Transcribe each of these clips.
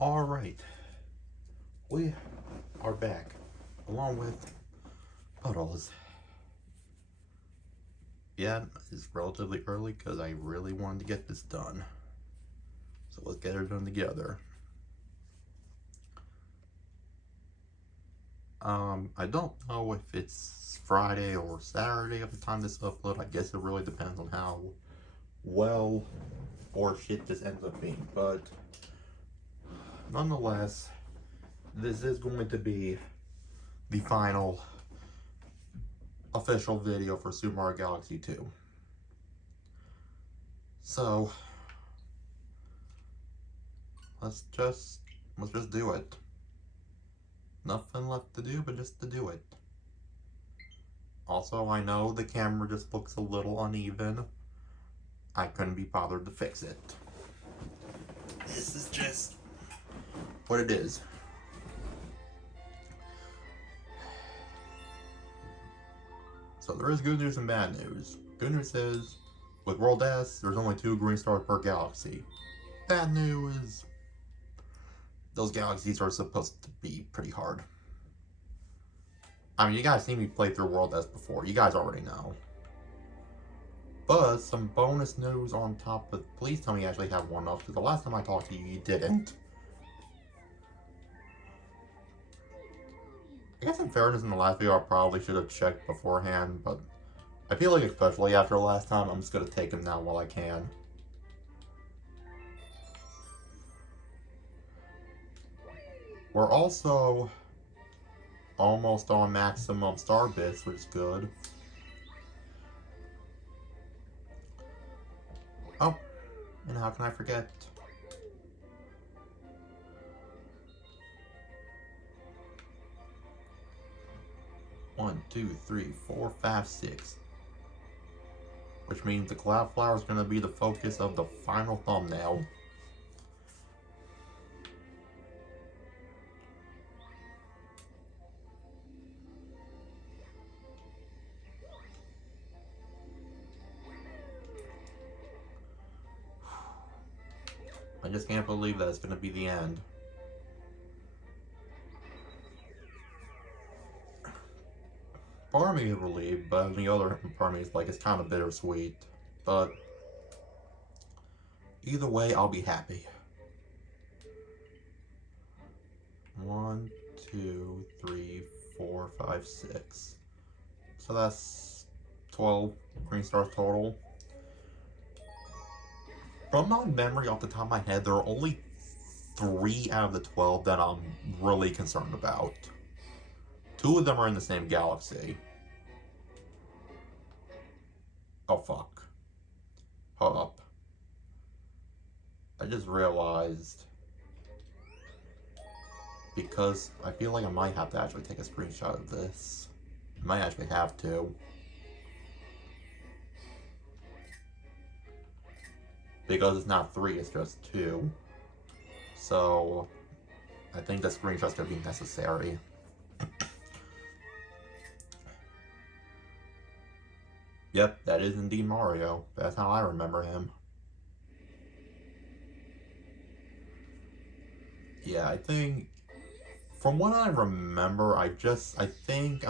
All right, we are back along with Puddles. Yeah, it's relatively early because I really wanted to get this done. So let's get it done together. I don't know if it's Friday or Saturday at the time this upload. I guess it really depends on how well or shit this ends up being. But nonetheless, this is going to be the final official video for Super Mario Galaxy 2. So let's just do it. Nothing left to do but just to do it. Also, I know the camera just looks a little uneven. I couldn't be bothered to fix it. This is just what it is. So there is good news and bad news. Good news is, with World S, there's only 2 green stars per galaxy. Bad news is, those galaxies are supposed to be pretty hard. I mean, you guys seen me play through World S before. You guys already know. But some bonus news on top of... Please tell me you actually have one up, because the last time I talked to you, you didn't. I guess in fairness, in the last video, I probably should have checked beforehand, but I feel like especially after the last time, I'm just going to take them now while I can. We're also almost on maximum star bits, which is good. Oh, and how can I forget? One, two, three, four, five, six. Which means the cloud flower is going to be the focus of the final thumbnail. I just can't believe that it's going to be the end. Part of me is relieved, but the other part of me is like, it's kind of bittersweet. But either way, I'll be happy. 1, 2, 3, 4, 5, 6. So that's 12 green stars total. From my memory off the top of my head, there are only 3 out of the 12 that I'm really concerned about. 2 of them are in the same galaxy. Oh fuck. Hold up. I just realized, because I feel like I might have to actually take a screenshot of this. I might actually have to. Because it's not 3, it's just 2. So I think the screenshot's gonna be necessary. Yep, that is indeed Mario. That's how I remember him. Yeah, I think, from what I remember, I think,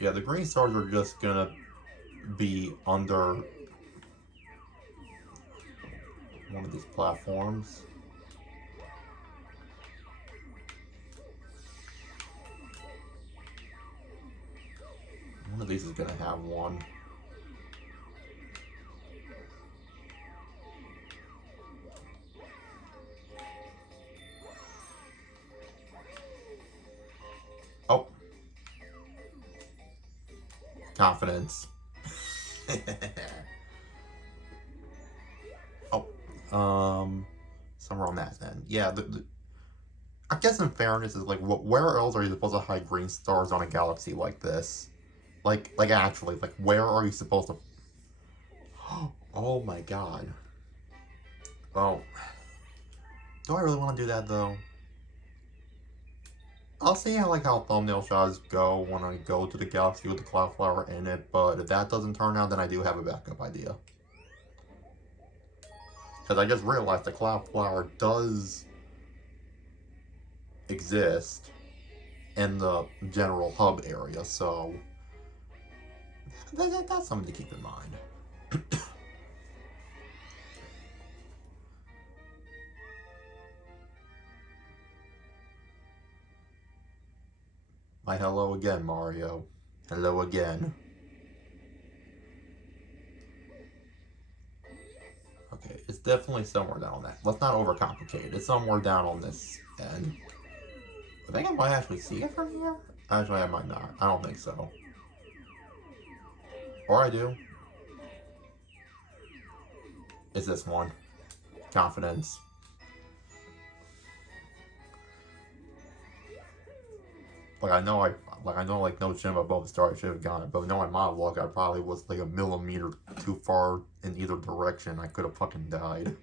yeah, the green stars are just gonna be under one of these platforms. One of these is gonna have one. Oh. Confidence. Oh. Somewhere on that end. Yeah, I guess in fairness is like, where else are you supposed to hide green stars on a galaxy like this? Like actually, like, where are you supposed to... Oh my god. Oh. Do I really want to do that, though? I'll see how how thumbnail shots go when I go to the galaxy with the Cloudflower in it, but if that doesn't turn out, then I do have a backup idea. Because I just realized the Cloudflower does exist in the general hub area, so that's something to keep in mind. My hello again, Mario. Hello again. Okay, it's definitely somewhere down on that. Let's not overcomplicate it. It's somewhere down on this end. I think I might actually see it from here. Actually, I might not. I don't think so. Or I do. It's this one. Confidence. I know no shame above the start I should have gone it, but knowing my luck, I probably was like a millimeter too far in either direction. I could have fucking died.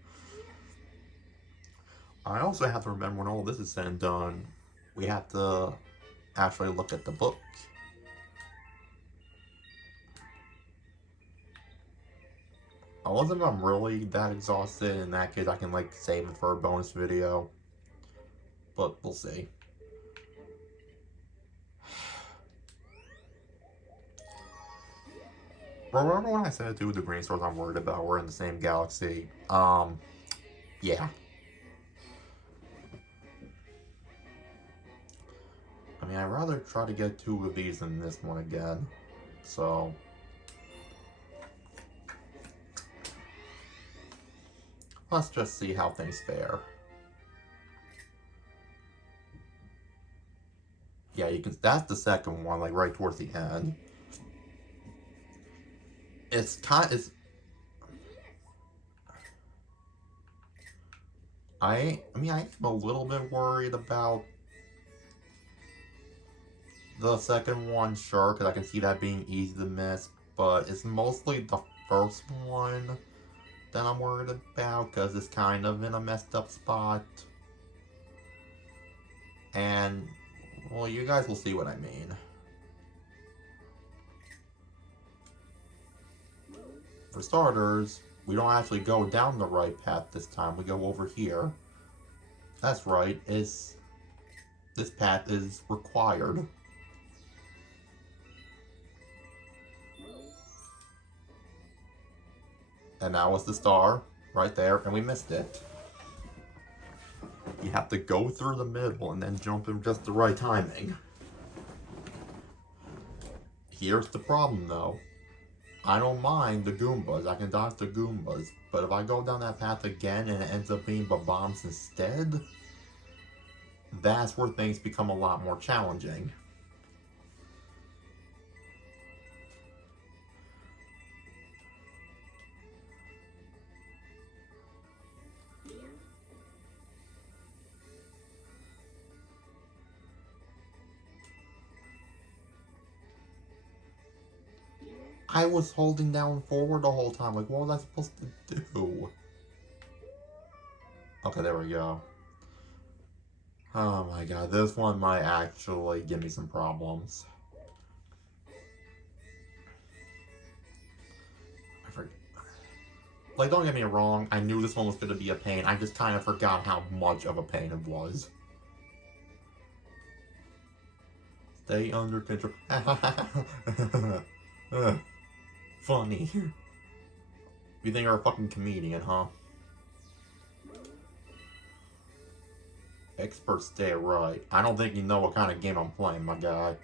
I also have to remember when all this is said and done, we have to actually look at the book. Unless if I'm really that exhausted, in that case I can save it for a bonus video. But we'll see. Remember when I said to the green stars I'm worried about we're in the same galaxy? Yeah. I mean, I'd rather try to get 2 of these than this one again. So let's just see how things fare. Yeah, you can. That's the second one, right towards the end. It's I mean, I'm a little bit worried about the second one, sure, because I can see that being easy to miss, but it's mostly the first one that I'm worried about, because it's kind of in a messed up spot. And, well, you guys will see what I mean. For starters, we don't actually go down the right path this time, we go over here. That's right, this path is required. And that was the star, right there, and we missed it. You have to go through the middle and then jump in just the right timing. Here's the problem though. I don't mind the Goombas, I can dodge the Goombas, but if I go down that path again and it ends up being Bob-ombs instead, that's where things become a lot more challenging. I was holding down forward the whole time. What was I supposed to do? Okay, there we go. Oh my god, this one might actually give me some problems. I forget. Don't get me wrong, I knew this one was going to be a pain. I just kind of forgot how much of a pain it was. Stay under control. Funny. You think you're a fucking comedian, huh? Experts stay right. I don't think you know what kind of game I'm playing, my guy.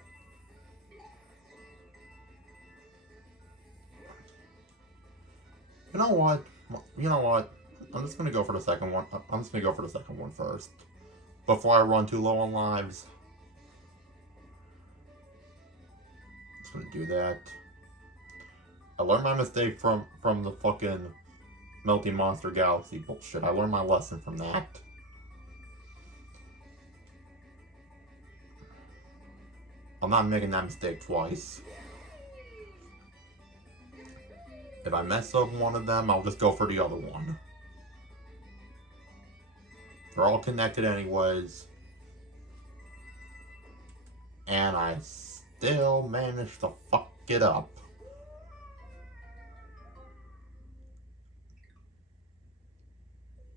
You know what? I'm just gonna go for the second one. I'm just gonna go for the second one first. Before I run too low on lives. Just gonna do that. I learned my mistake from the fucking Melting Monster Galaxy bullshit. I learned my lesson from that. I'm not making that mistake twice. If I mess up one of them, I'll just go for the other one. They're all connected anyways. And I still managed to fuck it up.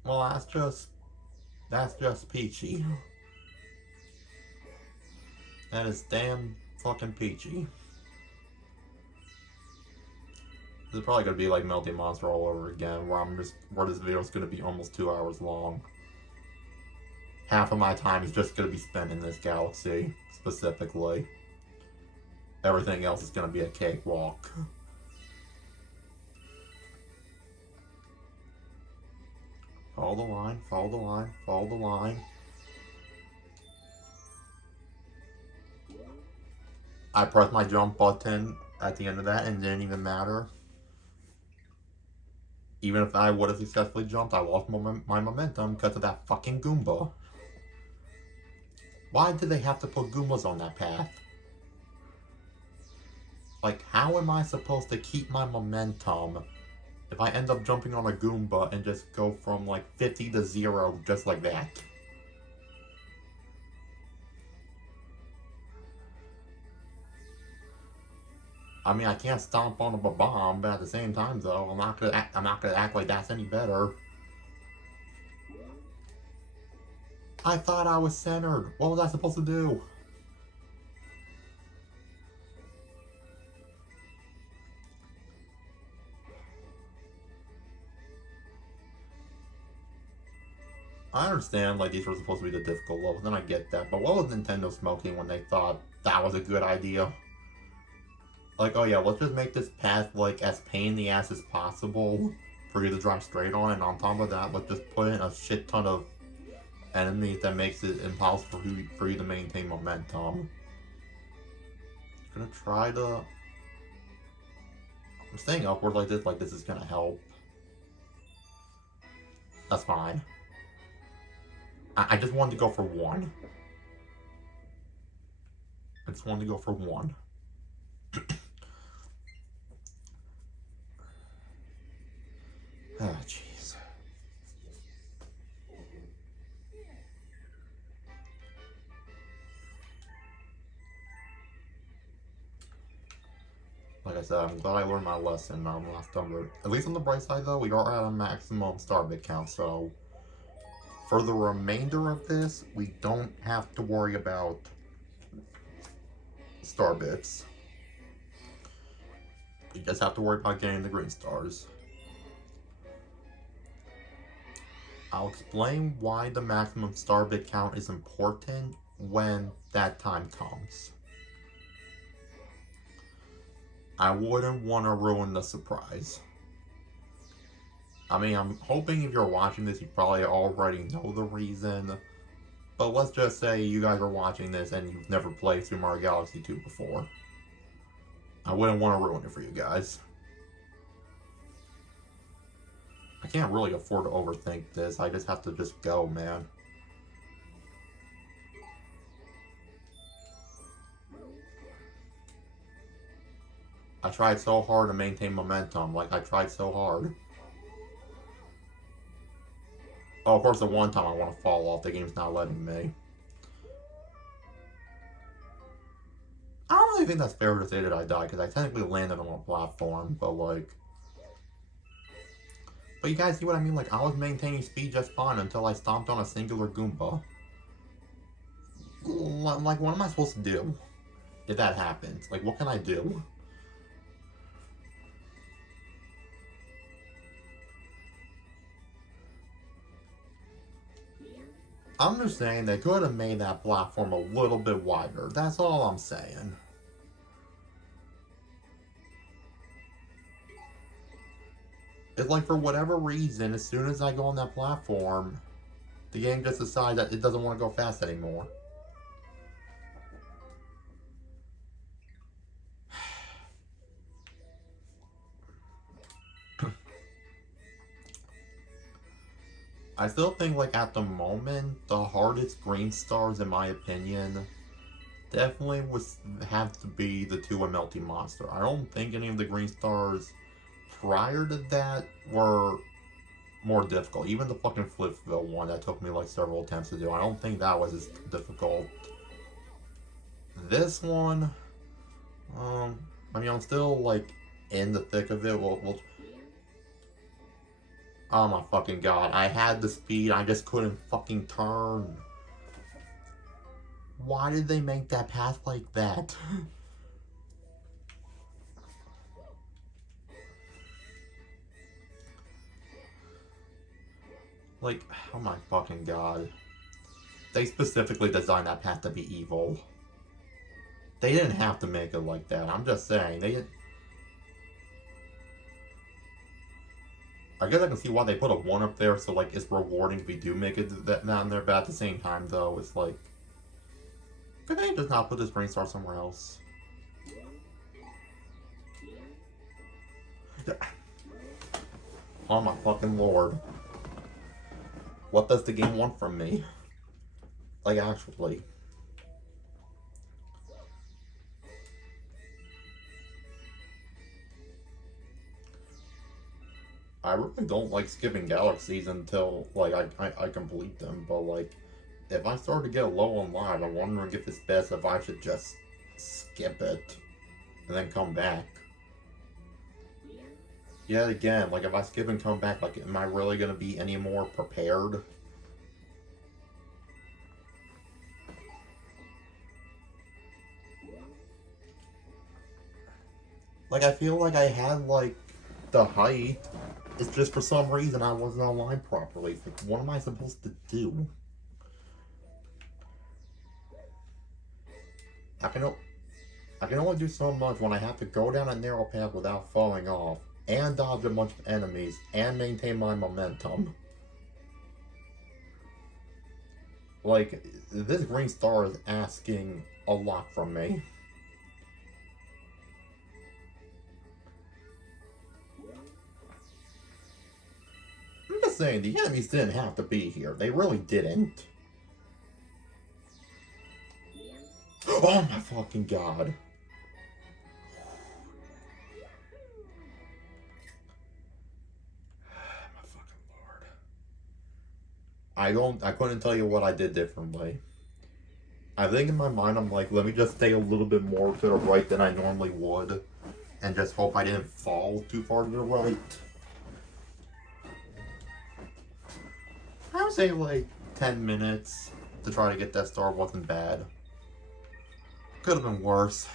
Well, that's just peachy. That is damn fucking peachy. This is probably gonna be like Melty Monster all over again, where this video is gonna be almost 2 hours long. Half of my time is just gonna be spent in this galaxy, specifically. Everything else is gonna be a cakewalk. Follow the line, follow the line, follow the line. I pressed my jump button at the end of that and it didn't even matter. Even if I would have successfully jumped, I lost my momentum because of that fucking Goomba. Why did they have to put Goombas on that path? Like, how am I supposed to keep my momentum if I end up jumping on a Goomba and just go from like 50 to 0 just like that? I mean, I can't stomp on a bomb, but at the same time, though, I'm not gonna act like that's any better. I thought I was centered. What was I supposed to do? I understand, like, these were supposed to be the difficult levels, and I get that, but what was Nintendo smoking when they thought that was a good idea? Like, oh yeah, let's just make this path, like, as pain in the ass as possible for you to drive straight on, and on top of that, let's just put in a shit ton of enemies that makes it impossible for you to maintain momentum. I'm gonna try to... I'm staying upward like this is gonna help. That's fine. I just wanted to go for one. I just wanted to go for one. Ah, jeez. Like I said, I'm glad I learned my lesson last time. At least on the bright side, though, we are at a maximum star bit count, so for the remainder of this, we don't have to worry about star bits. We just have to worry about getting the green stars. I'll explain why the maximum star bit count is important when that time comes. I wouldn't want to ruin the surprise. I mean, I'm hoping if you're watching this, you probably already know the reason. But let's just say you guys are watching this and you've never played Super Mario Galaxy 2 before. I wouldn't want to ruin it for you guys. I can't really afford to overthink this. I just have to just go, man. I tried so hard to maintain momentum. Like, I tried so hard. Oh, of course, the one time I want to fall off, the game's not letting me. I don't really think that's fair to say that I died, because I technically landed on a platform, but like... But you guys see what I mean? Like, I was maintaining speed just fine until I stomped on a singular Goomba. Like, what am I supposed to do if that happens? Like, what can I do? I'm just saying they could have made that platform a little bit wider. That's all I'm saying. It's like, for whatever reason, as soon as I go on that platform, the game just decides that it doesn't want to go fast anymore. I still think, like, at the moment, the hardest green stars, in my opinion, definitely have to be the two in Melty Monster. I don't think any of the green stars prior to that were more difficult. Even the fucking Flipville one that took me like several attempts to do, I don't think that was as difficult. This one, I mean, I'm still like in the thick of it. Oh my fucking god! I had the speed, I just couldn't fucking turn. Why did they make that path like that? Like, oh my fucking god. They specifically designed that path to be evil. They didn't have to make it like that. I'm just saying. They didn't... I guess I can see why they put a 1 up there, so like it's rewarding if we do make it that down there, but at the same time though, it's like... Could they just not put this Green Star somewhere else? Oh my fucking lord. What does the game want from me? Like, actually. I really don't like skipping galaxies until, like, I complete them, but, like, if I start to get low on life, I'm wondering if it's best if I should just skip it and then come back. Yet again, like, if I skip and come back, like, am I really going to be any more prepared? Like, I feel like I had, like, the height. It's just for some reason I wasn't online properly. Like, what am I supposed to do? I can only do so much when I have to go down a narrow path without falling off, and dodge a bunch of enemies, and maintain my momentum. Like, this Green Star is asking a lot from me. I'm just saying, the enemies didn't have to be here. They really didn't. Oh my fucking god. My fucking lord. I couldn't tell you what I did differently. I think in my mind I'm like, let me just stay a little bit more to the right than I normally would. And just hope I didn't fall too far to the right. I would say like 10 minutes to try to get that star wasn't bad. Could have been worse.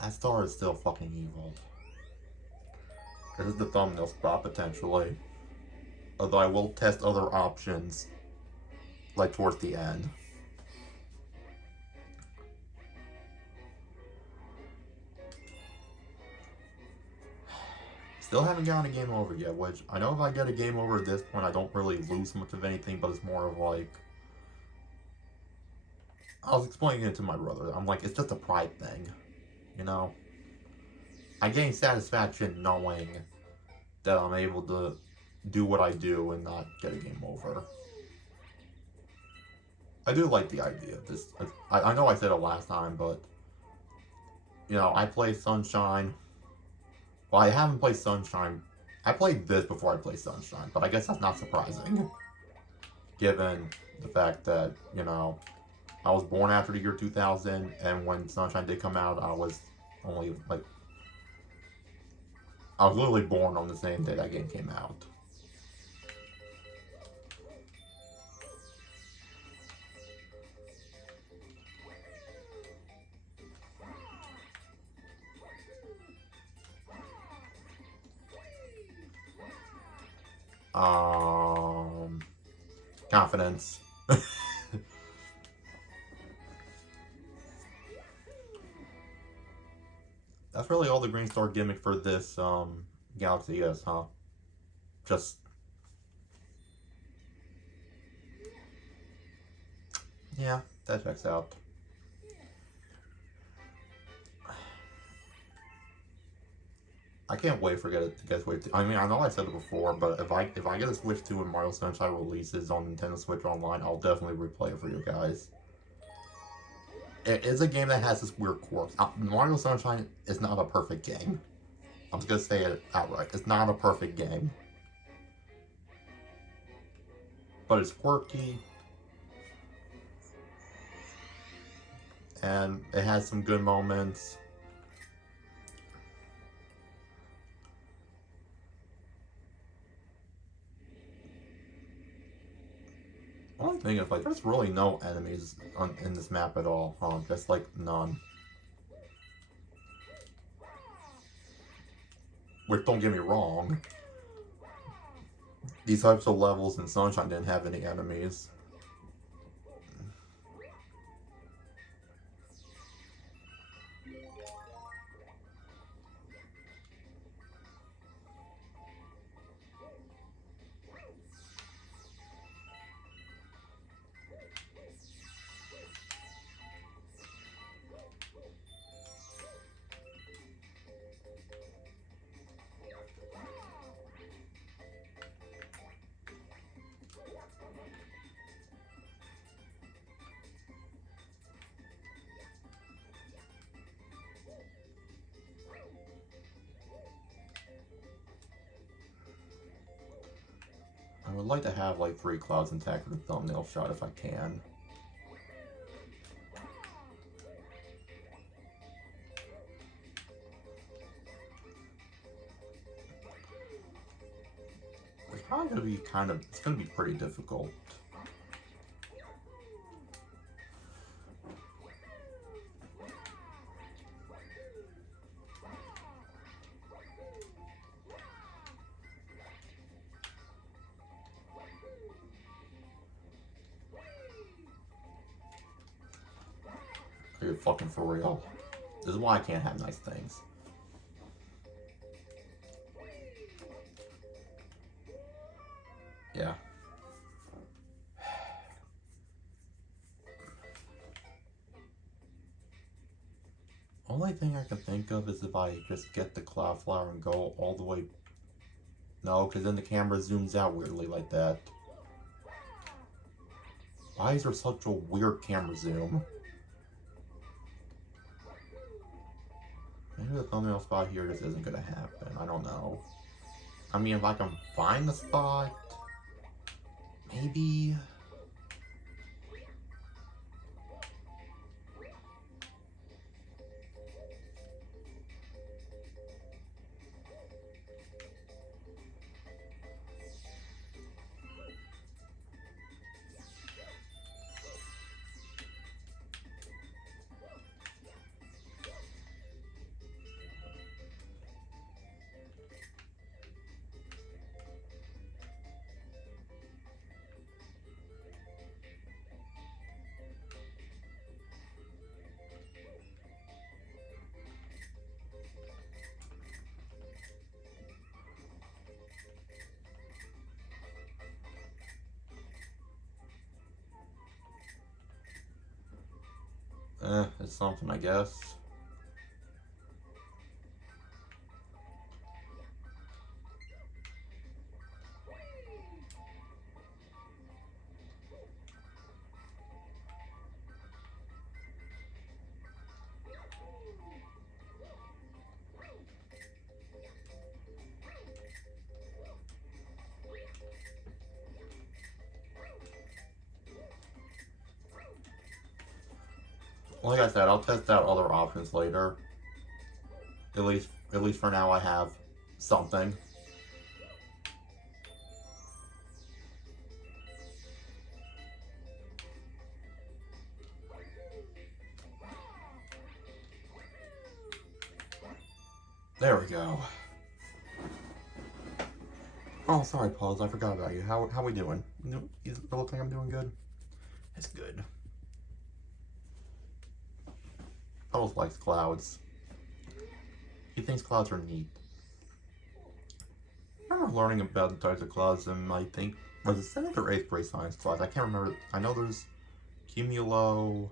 That star is still fucking evil. This is the thumbnail spot potentially. Although I will test other options like towards the end. Still haven't gotten a game over yet, which I know if I get a game over at this point I don't really lose much of anything, but it's more of like... I was explaining it to my brother. I'm like, it's just a pride thing, you know? I gain satisfaction knowing that I'm able to do what I do and not get a game over. I do like the idea of this. I know I said it last time, but... You know, I play Sunshine. Well, I haven't played Sunshine. I played this before I played Sunshine, but I guess that's not surprising. Given the fact that, you know, I was born after the year 2000, and when Sunshine did come out, I was only, like... I was literally born on the same day that game came out. Confidence. That's really all the Green Star gimmick for this galaxy is, huh? Just... Yeah, that checks out. I can't wait for Get Switch 2. I mean, I know I said it before, but if I get a Switch 2 and Mario Sunshine releases on Nintendo Switch Online, I'll definitely replay it for you guys. It is a game that has this weird quirk. Mario Sunshine is not a perfect game. I'm just gonna say it outright. It's not a perfect game. But it's quirky, and it has some good moments. Only thing is, like, there's really no enemies in this map at all. Just like none. Which, don't get me wrong, these types of levels in Sunshine didn't have any enemies. I would like to have like 3 clouds intact with a thumbnail shot if I can. It's probably gonna be it's gonna be pretty difficult. Are you fucking for real? This is why I can't have nice things. Yeah. Only thing I can think of is if I just get the Cloudflower and go all the way... No, because then the camera zooms out weirdly like that. Why is there such a weird camera zoom? Maybe the thumbnail spot here just isn't gonna happen. I don't know. I mean, if I can find the spot, maybe. It's something, I guess. Like I said, I'll test out other options later. At least for now, I have something. There we go. Oh, sorry, Paws. I forgot about you. How we doing? You still think I'm doing good? It's good. Puddles likes clouds. He thinks clouds are neat. I remember learning about the types of clouds in, I think, was it 7th or 8th grade science class? I can't remember. I know there's cumulo.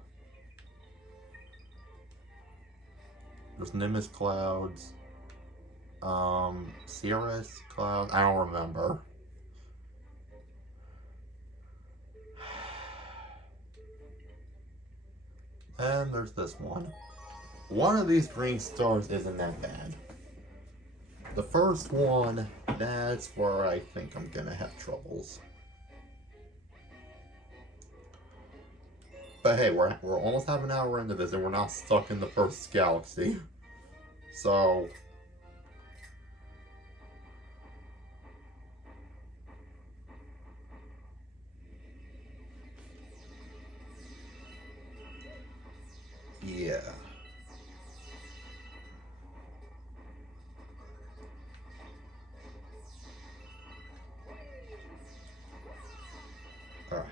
There's Nimbus clouds. Cirrus clouds. I don't remember. And there's this one. One of these green stars isn't that bad. The first one, that's where I think I'm gonna have troubles. But hey, we're almost half an hour into this, and we're not stuck in the first galaxy. So yeah. Alright.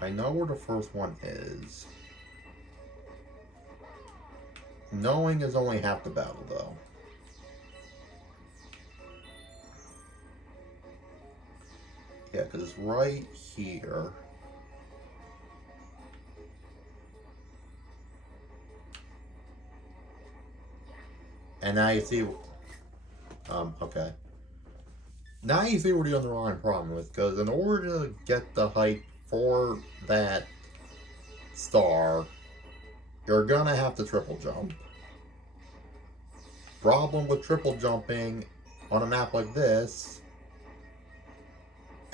I know where the first one is. Knowing is only half the battle, though. Yeah, because it's right here. And now you see... okay. Now you see what the underlying problem is, because in order to get the height for that star, you're gonna have to triple jump. Problem with triple jumping on a map like this,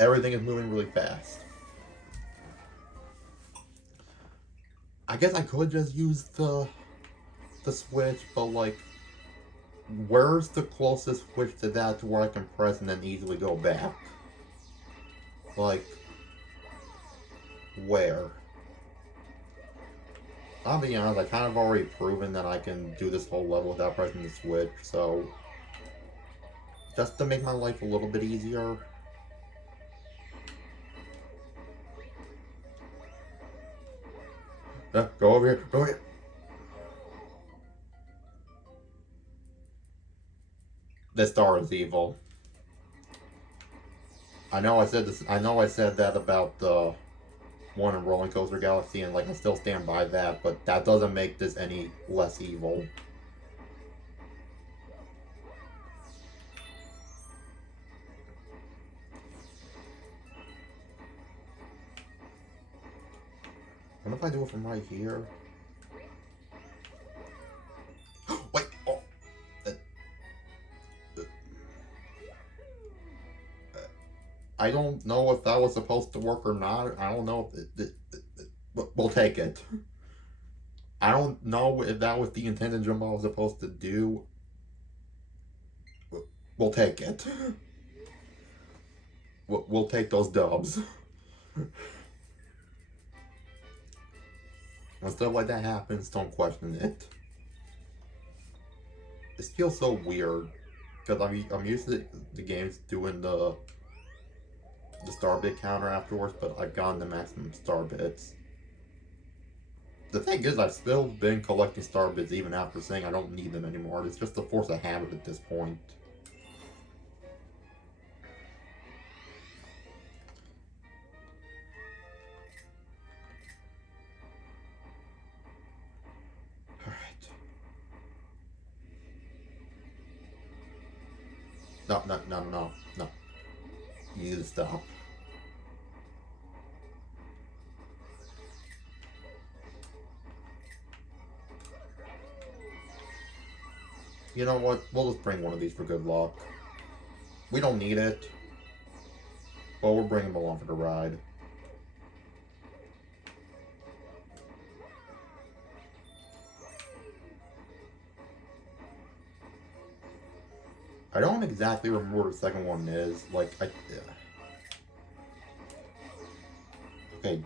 everything is moving really fast. I guess I could just use the switch, but like, where's the closest switch to that to where I can press and then easily go back? Like, where? I'll be honest, I kind of already proven that I can do this whole level without pressing the switch, so just to make my life a little bit easier. Go over here, go over here. This star is evil. I know I said this. I know I said that about the one in Roller Coaster Galaxy, and like I still stand by that. But that doesn't make this any less evil. What if I do it from right here? Wait. Oh. I don't know if that was supposed to work or not. I don't know if we'll take it. I don't know if that was the intended jump I was supposed to do. We'll take it. We'll take those dubs. When stuff like that happens, don't question it. This feels so weird because I'm used to the games doing the star bit counter afterwards, but I've gotten the maximum star bits. The thing is, I've still been collecting star bits even after saying I don't need them anymore. It's just a force of habit at this point. Alright. No. You need to stop. You know what? We'll just bring one of these for good luck. We don't need it, but we'll bring them along for the ride. I don't exactly remember where the second one is. Like, okay,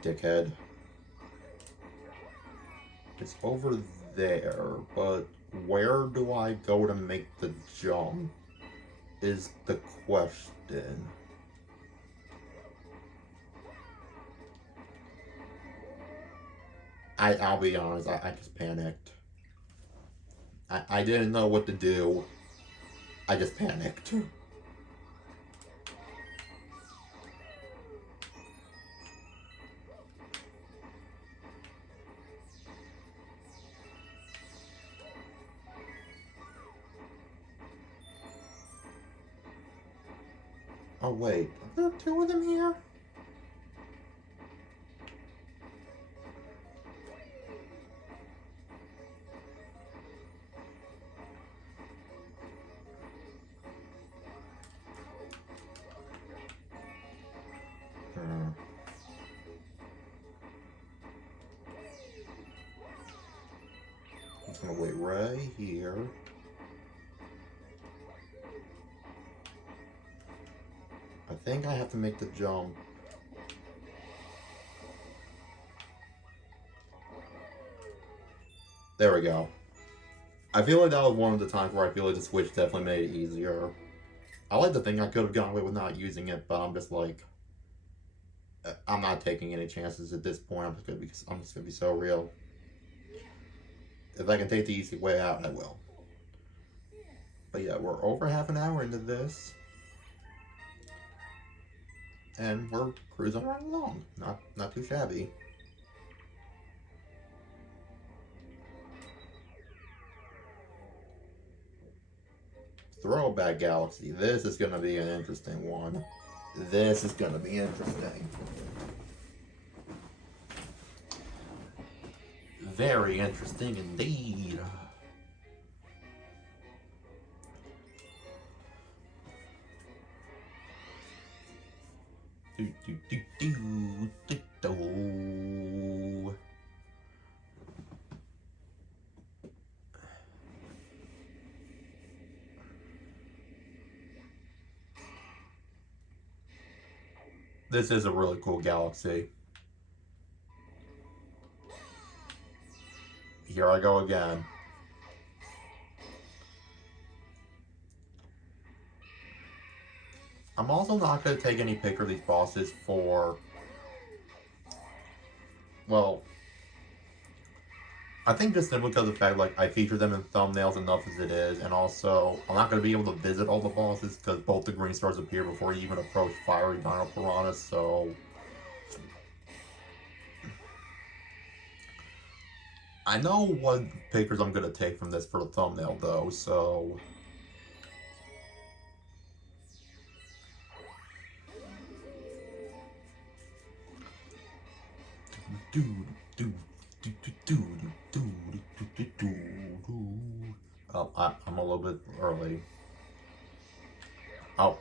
dickhead. It's over there, but where do I go to make the jump is the question. I'll be honest, I just panicked. I didn't know what to do. I just panicked. Oh wait, are there two of them here? just gonna wait right here. I think I have to make the jump. There we go. I feel like that was one of the times where I feel like the Switch definitely made it easier. I like to think I could have gotten away with not using it, but I'm just like, I'm not taking any chances at this point. I'm just gonna be so real. If I can take the easy way out, I will. But yeah, we're over half an hour into this. And we're cruising right along. Not too shabby. Throwback Galaxy. This is gonna be an interesting one. This is gonna be interesting. Very interesting indeed. This is a really cool galaxy. Here I go again. I'm also not going to take any picture of these bosses for, well, I think just simply because of the fact, like, I feature them in thumbnails enough as it is, and also, I'm not going to be able to visit all the bosses because both the green stars appear before you even approach Fiery Dino Piranha, so I know what pictures I'm going to take from this for the thumbnail, though, so oh, I'm a little bit early. Oh.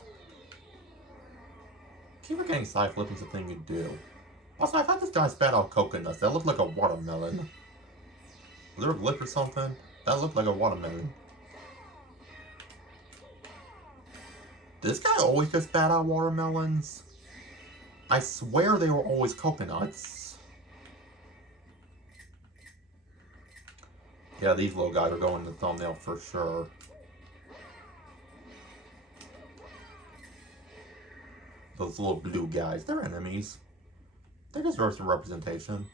Keep forgetting side flipping's a thing you do. Also, I thought this guy spat out coconuts. That looked like a watermelon. Was there a glitch or something? That looked like a watermelon. Did this guy always just spat out watermelons? I swear they were always coconuts. Yeah, these little guys are going in the thumbnail for sure. Those little blue guys, they're enemies. They deserve some representation.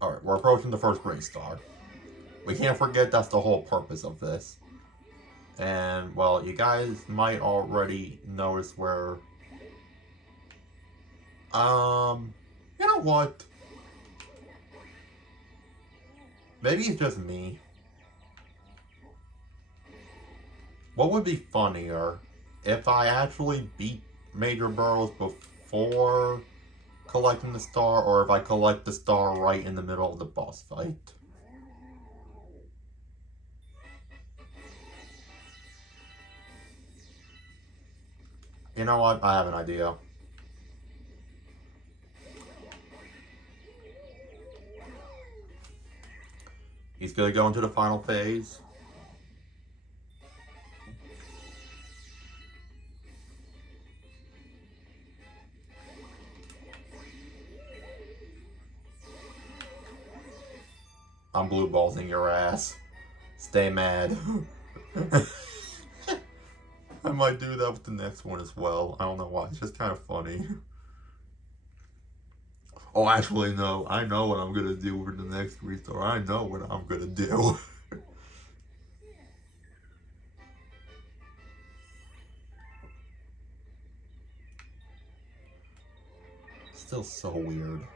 Alright, we're approaching the first green star. We can't forget that's the whole purpose of this. And, well, you guys might already notice where... You know what? Maybe it's just me. What would be funnier if I actually beat Major Burrows before collecting the star, or if I collect the star right in the middle of the boss fight? You know what? I have an idea. He's gonna go into the final phase. I'm blue ballsing your ass. Stay mad. I might do that with the next one as well. I don't know why. It's just kind of funny. Oh, actually, no. I know what I'm gonna do with the next restore. I know what I'm gonna do. Still so weird.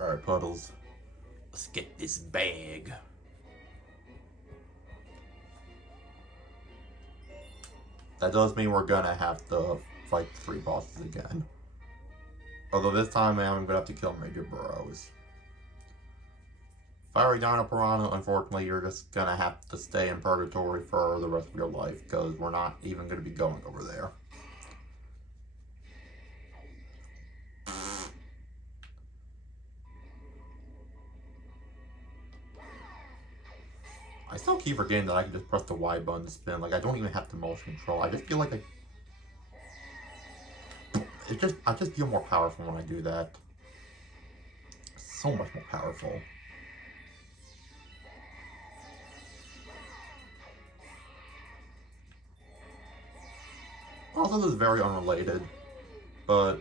Alright, Puddles. Let's get this bag. That does mean we're gonna have to fight 3 bosses again. Although this time I'm gonna have to kill Major Burrows. Fiery Dino Piranha, unfortunately, you're just gonna have to stay in purgatory for the rest of your life, because we're not even gonna be going over there. I still keep forgetting that I can just press the Y button to spin. Like, I don't even have to motion control. I just feel like I just feel more powerful when I do that. So much more powerful. Also, this is very unrelated, but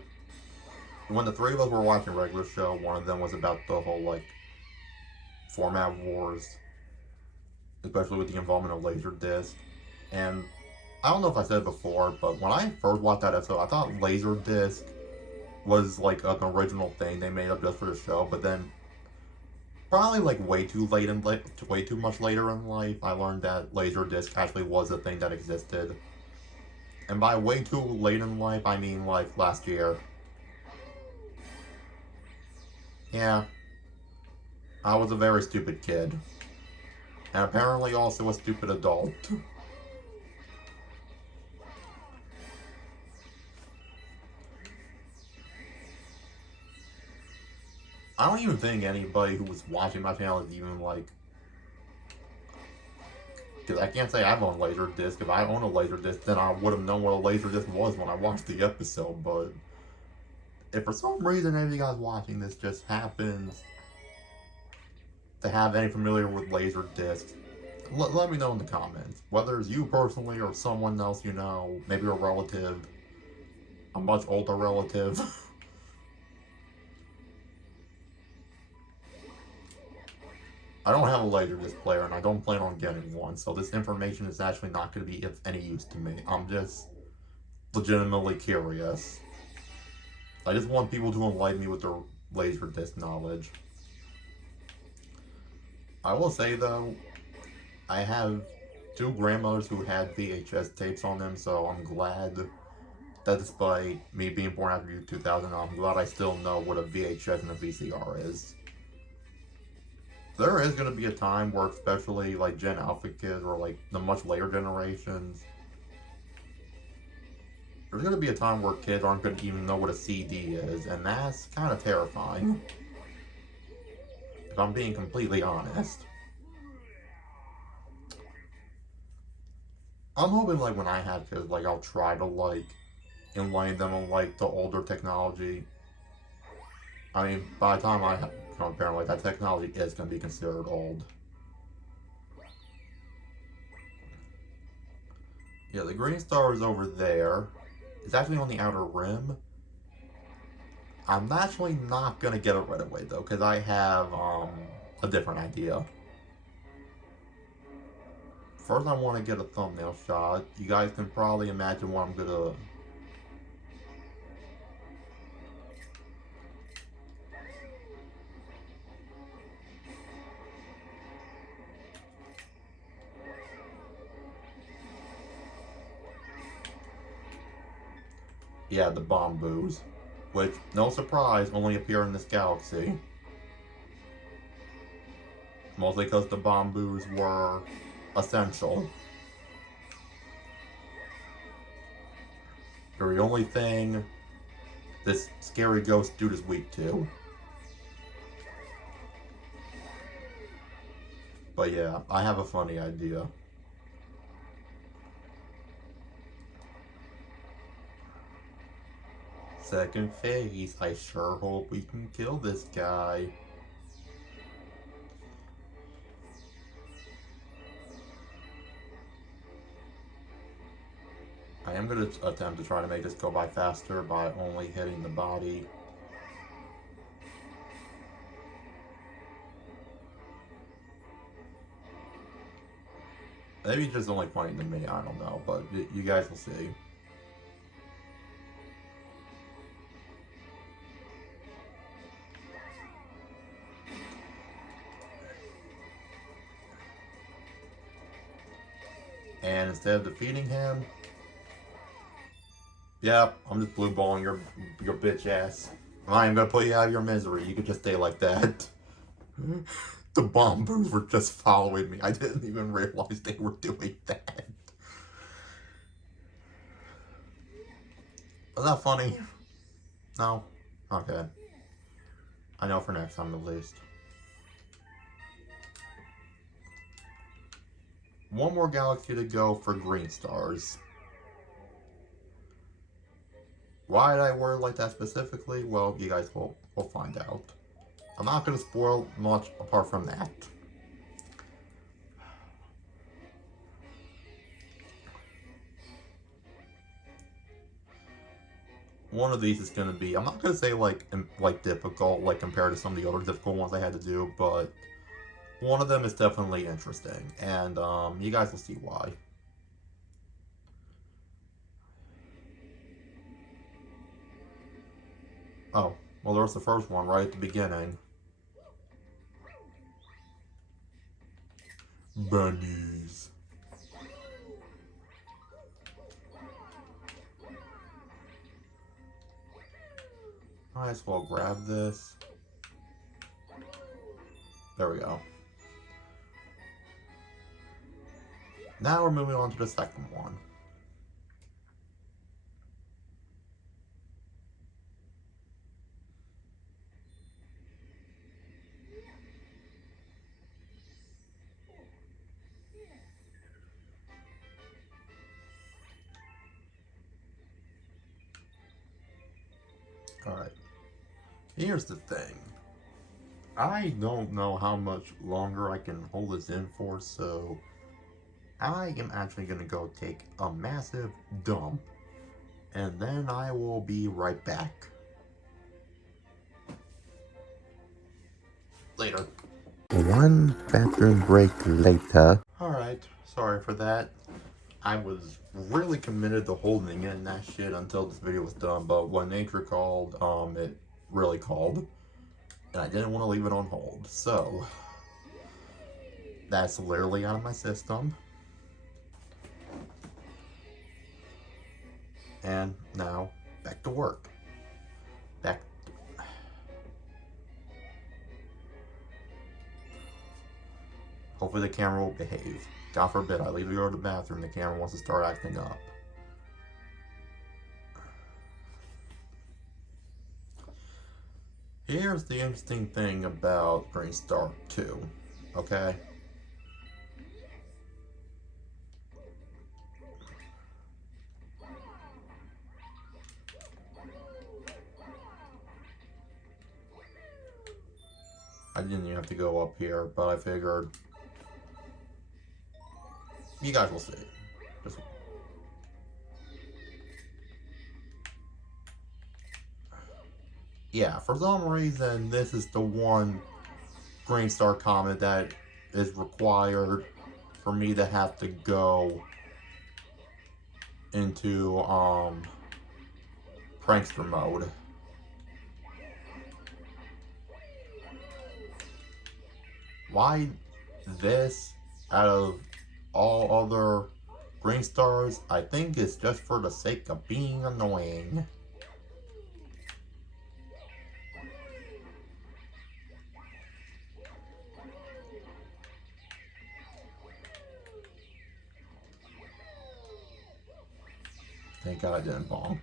when the three of us were watching a regular show, one of them was about the whole, like, format wars, especially with the involvement of Laserdisc. And I don't know if I said it before, but when I first watched that episode, I thought Laserdisc was like an original thing they made up just for the show, but then probably like way too much later in life, I learned that Laserdisc actually was a thing that existed. And by way too late in life, I mean like last year. Yeah, I was a very stupid kid. And apparently also a stupid adult. I don't even think anybody who was watching my channel is even like... Because I can't say I've owned Laserdisc. If I owned a Laserdisc, then I would have known what a Laserdisc was when I watched the episode, but... If for some reason any of you guys watching this just happens to have any familiar with Laserdiscs, let me know in the comments. Whether it's you personally or someone else you know, maybe a relative, a much older relative. I don't have a Laserdisc player and I don't plan on getting one, so this information is actually not going to be of any use to me. I'm just legitimately curious. I just want people to enlighten me with their Laserdisc knowledge. I will say though, I have two grandmothers who had VHS tapes on them, so I'm glad that despite me being born after 2000, I'm glad I still know what a VHS and a VCR is. There is going to be a time where especially like Gen Alpha kids or like the much later generations, there's going to be a time where kids aren't going to even know what a CD is, and that's kind of terrifying. If I'm being completely honest. I'm hoping like when I have kids, like I'll try to like enlighten them on like the older technology. I mean, by the time I become a parent, like that technology is going to be considered old. Yeah, the green star is over there. It's actually on the outer rim. I'm actually not going to get it right away though, because I have a different idea. First I want to get a thumbnail shot. You guys can probably imagine what I'm going to... Yeah, the Bomboos, which, no surprise, only appear in this galaxy. Mostly because the Bomboos were essential. They're the only thing this scary ghost dude is weak to. But yeah, I have a funny idea. Second phase, I sure hope we can kill this guy. I am going to attempt to try to make this go by faster by only hitting the body. Maybe it's just only pointing to me, I don't know, but you guys will see. And instead of defeating him, yeah, I'm just blue balling your bitch ass. I am gonna put you out of your misery. You can just stay like that. The Bombos were just following me. I didn't even realize they were doing that. Was that funny? No? Okay. I know for next time at least. One more galaxy to go for green stars. Why did I word like that specifically? Well, you guys will find out. I'm not going to spoil much apart from that. One of these is going to be, I'm not going to say like difficult, like compared to some of the other difficult ones I had to do, but one of them is definitely interesting, and you guys will see why. Oh, well, there's the first one right at the beginning. Bunnies. Might as well grab this. There we go. Now we're moving on to the second one. Alright. Here's the thing. I don't know how much longer I can hold this in for, so I am actually going to go take a massive dump, and then I will be right back. Later. One bathroom break later. Alright, sorry for that. I was really committed to holding in that shit until this video was done, but when nature called, it really called. And I didn't want to leave it on hold, so that's literally out of my system. And now, back to work. Hopefully the camera will behave. God forbid I leave to go to the bathroom, the camera wants to start acting up. Here's the interesting thing about Green Star 2, okay? I didn't even have to go up here, but I figured you guys will see. Yeah, for some reason, this is the one Green Star comet that is required for me to have to go into prankster mode. Why this out of all other Green Stars? I think it's just for the sake of being annoying. Thank God I didn't bonk.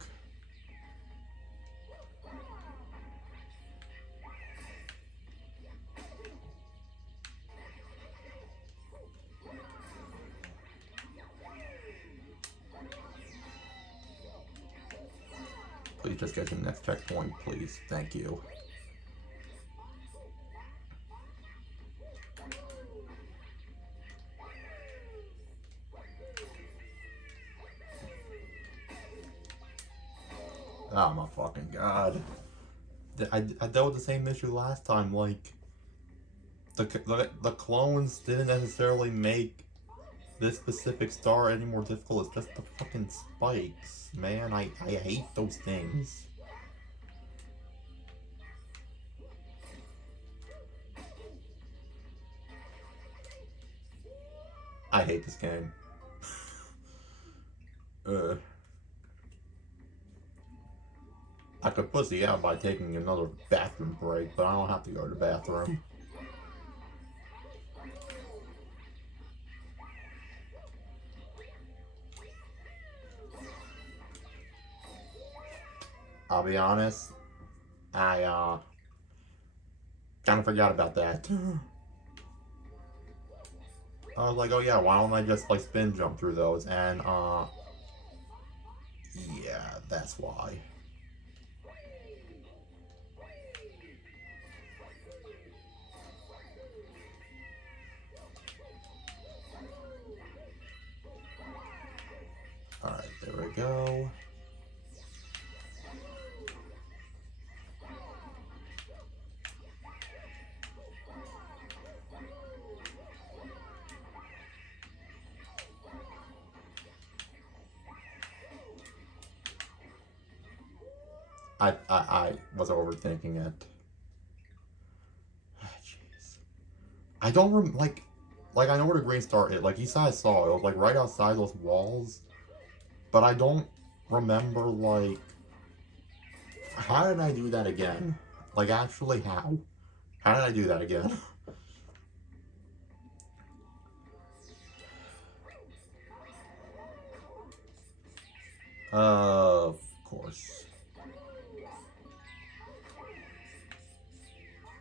Please just get to the next checkpoint, please. Thank you. Oh my fucking god. I dealt with the same issue last time, like, the clones didn't necessarily make this specific star any more difficult, it's just the fucking spikes. Man, I hate those things. I hate this game. I could pussy out by taking another bathroom break, but I don't have to go to the bathroom. I'll be honest, I kind of forgot about that. I was like, oh yeah, why don't I just like spin jump through those? And yeah, that's why. Alright, there we go. I was overthinking it. Jeez. I don't like I know where the green star is. Like you said, I saw it. It was like right outside those walls. But I don't remember like how did I do that again? Like actually how? How did I do that again? Of course.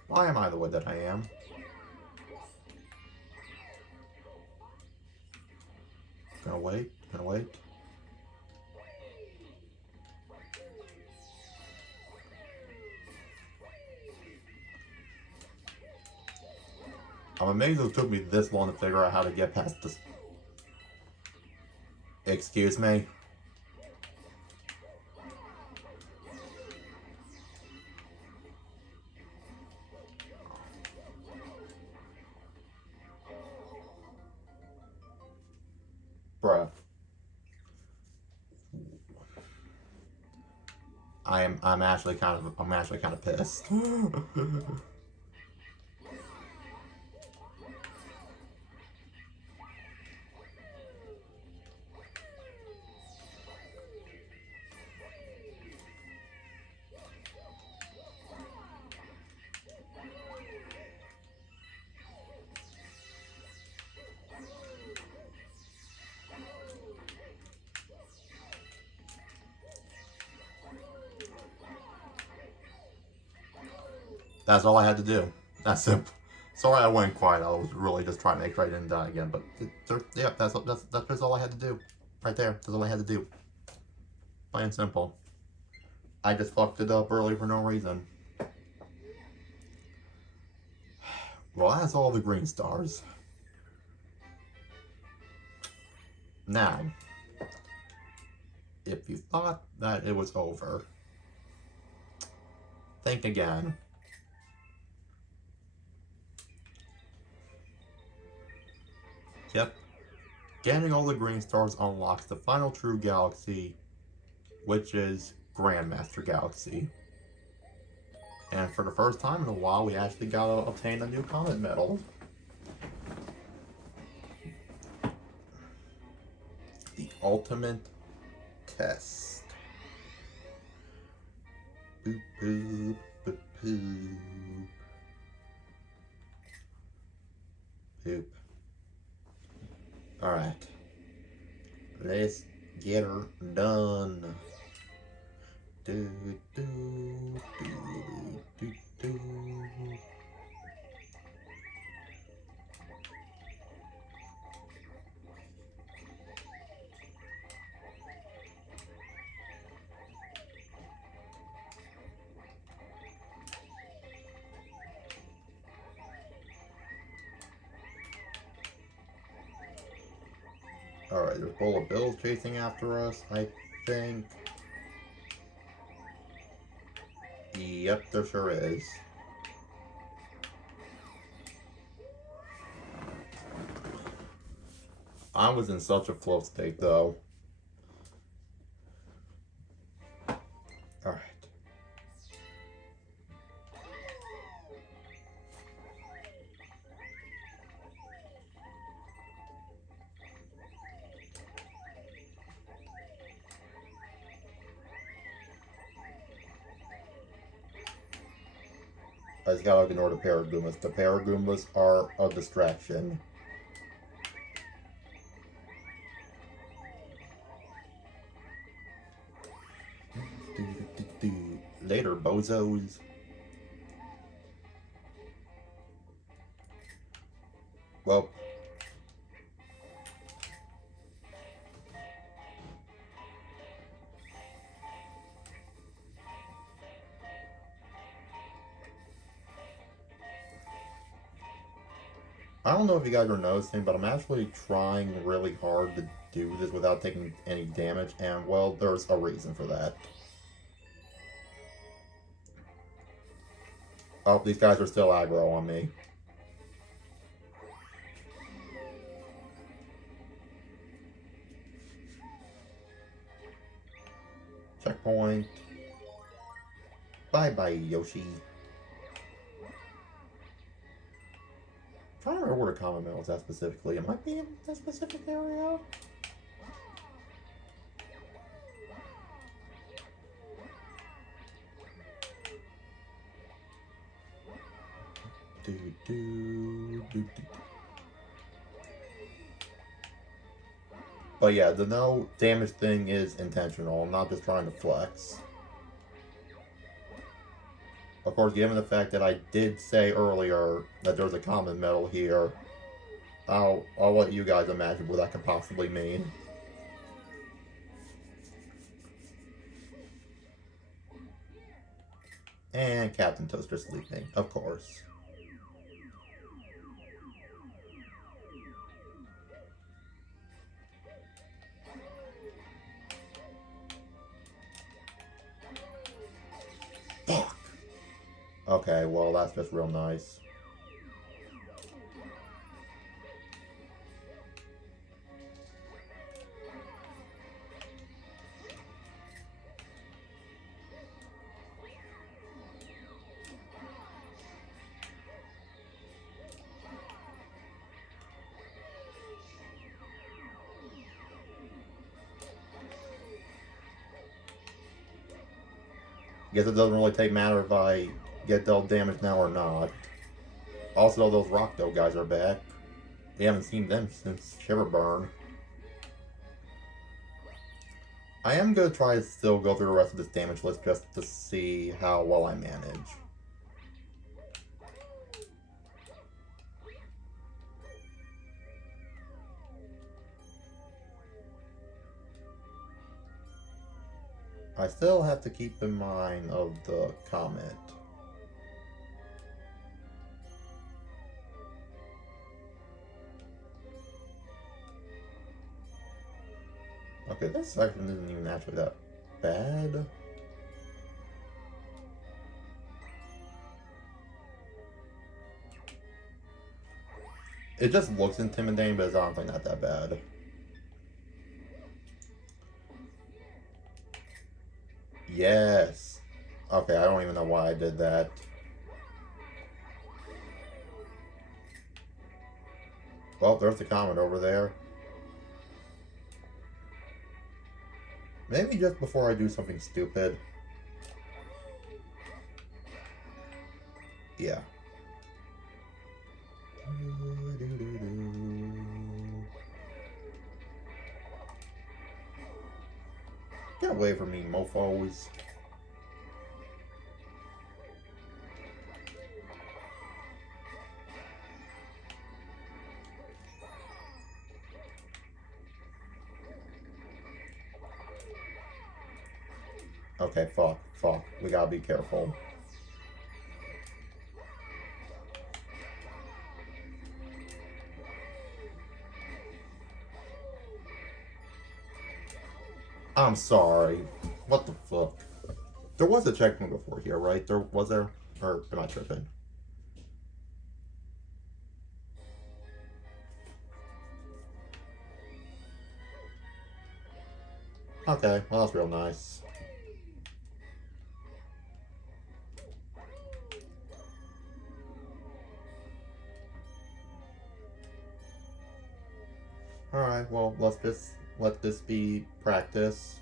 Why am I the way that I am? Gonna wait, gonna wait. I'm amazed it took me this long to figure out how to get past this. Excuse me? Bruh. I'm actually kind of pissed. That's all I had to do. That's simple. Sorry I went quiet. I was really just trying to make sure I didn't die again. But yeah, that's just all I had to do. Right there. That's all I had to do. Plain and simple. I just fucked it up early for no reason. Well, that's all the green stars. Now, if you thought that it was over, think again. Yep. Getting all the green stars unlocks the final true galaxy, which is Grandmaster Galaxy. And for the first time in a while, we actually got to obtain a new Comet Medal. The ultimate test. Boop, boop, boop, boop. Boop. Alright. Let's get her done. Do, do, do, do, do. Alright, there's a bowl of bills chasing after us, I think. Yep, there sure is. I was in such a flow state, though. Alright. I just gotta ignore the Paragoombas. The Paragoombas are a distraction. bozos. Well, I don't know if you guys are noticing, but I'm actually trying really hard to do this without taking any damage, and well, there's a reason for that. Oh, these guys are still aggro on me. Checkpoint. Bye-bye, Yoshi. I'm trying to remember where the common medal is at specifically. It might be in that specific area. But yeah, the no damage thing is intentional. I'm not just trying to flex. Of course, given the fact that I did say earlier that there's a common medal here, I'll let you guys imagine what that could possibly mean. And Captain Toaster sleeping, of course. Fuck! Okay, well, that's just real nice. Guess it doesn't really take matter if I get dealt damage now or not. Also, those Rockdo guys are back. We haven't seen them since Shiverburn. I am going to try to still go through the rest of this damage list just to see how well I manage. I still have to keep in mind of the comet. Okay, this section isn't even actually that bad. It just looks intimidating, but it's honestly not that bad. Yes. Okay, I don't even know why I did that. Well, there's the comet over there. Maybe just before I do something stupid. Yeah. Get away from me, mofos. Okay, fuck. We gotta be careful. I'm sorry. What the fuck? There was a checkpoint before here, right? Was there? Or am I tripping? Okay, well that's real nice. Alright, well let's let this be practice.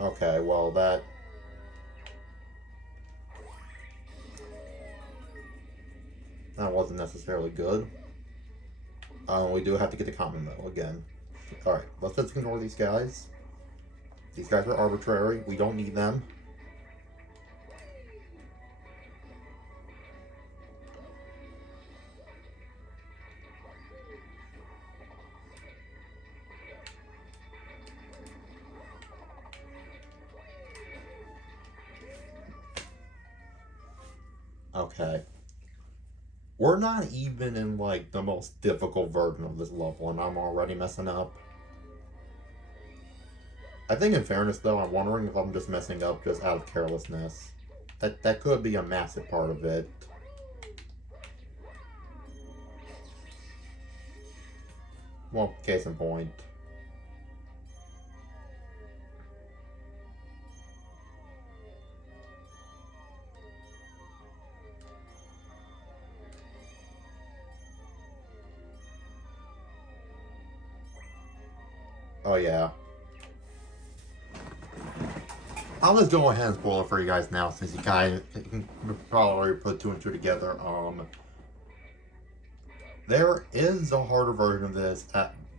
Okay, well that wasn't necessarily good. We do have to get the common medal again. Alright, let's just ignore these guys. These guys are arbitrary. We don't need them. Okay. We're not even in, like, the most difficult version of this level, and I'm already messing up. I think in fairness, though, I'm wondering if I'm just messing up just out of carelessness. That could be a massive part of it. Well, case in point. Oh, yeah. I'll just go ahead and spoil it for you guys now, since you guys can probably already put two and two together. There is a harder version of this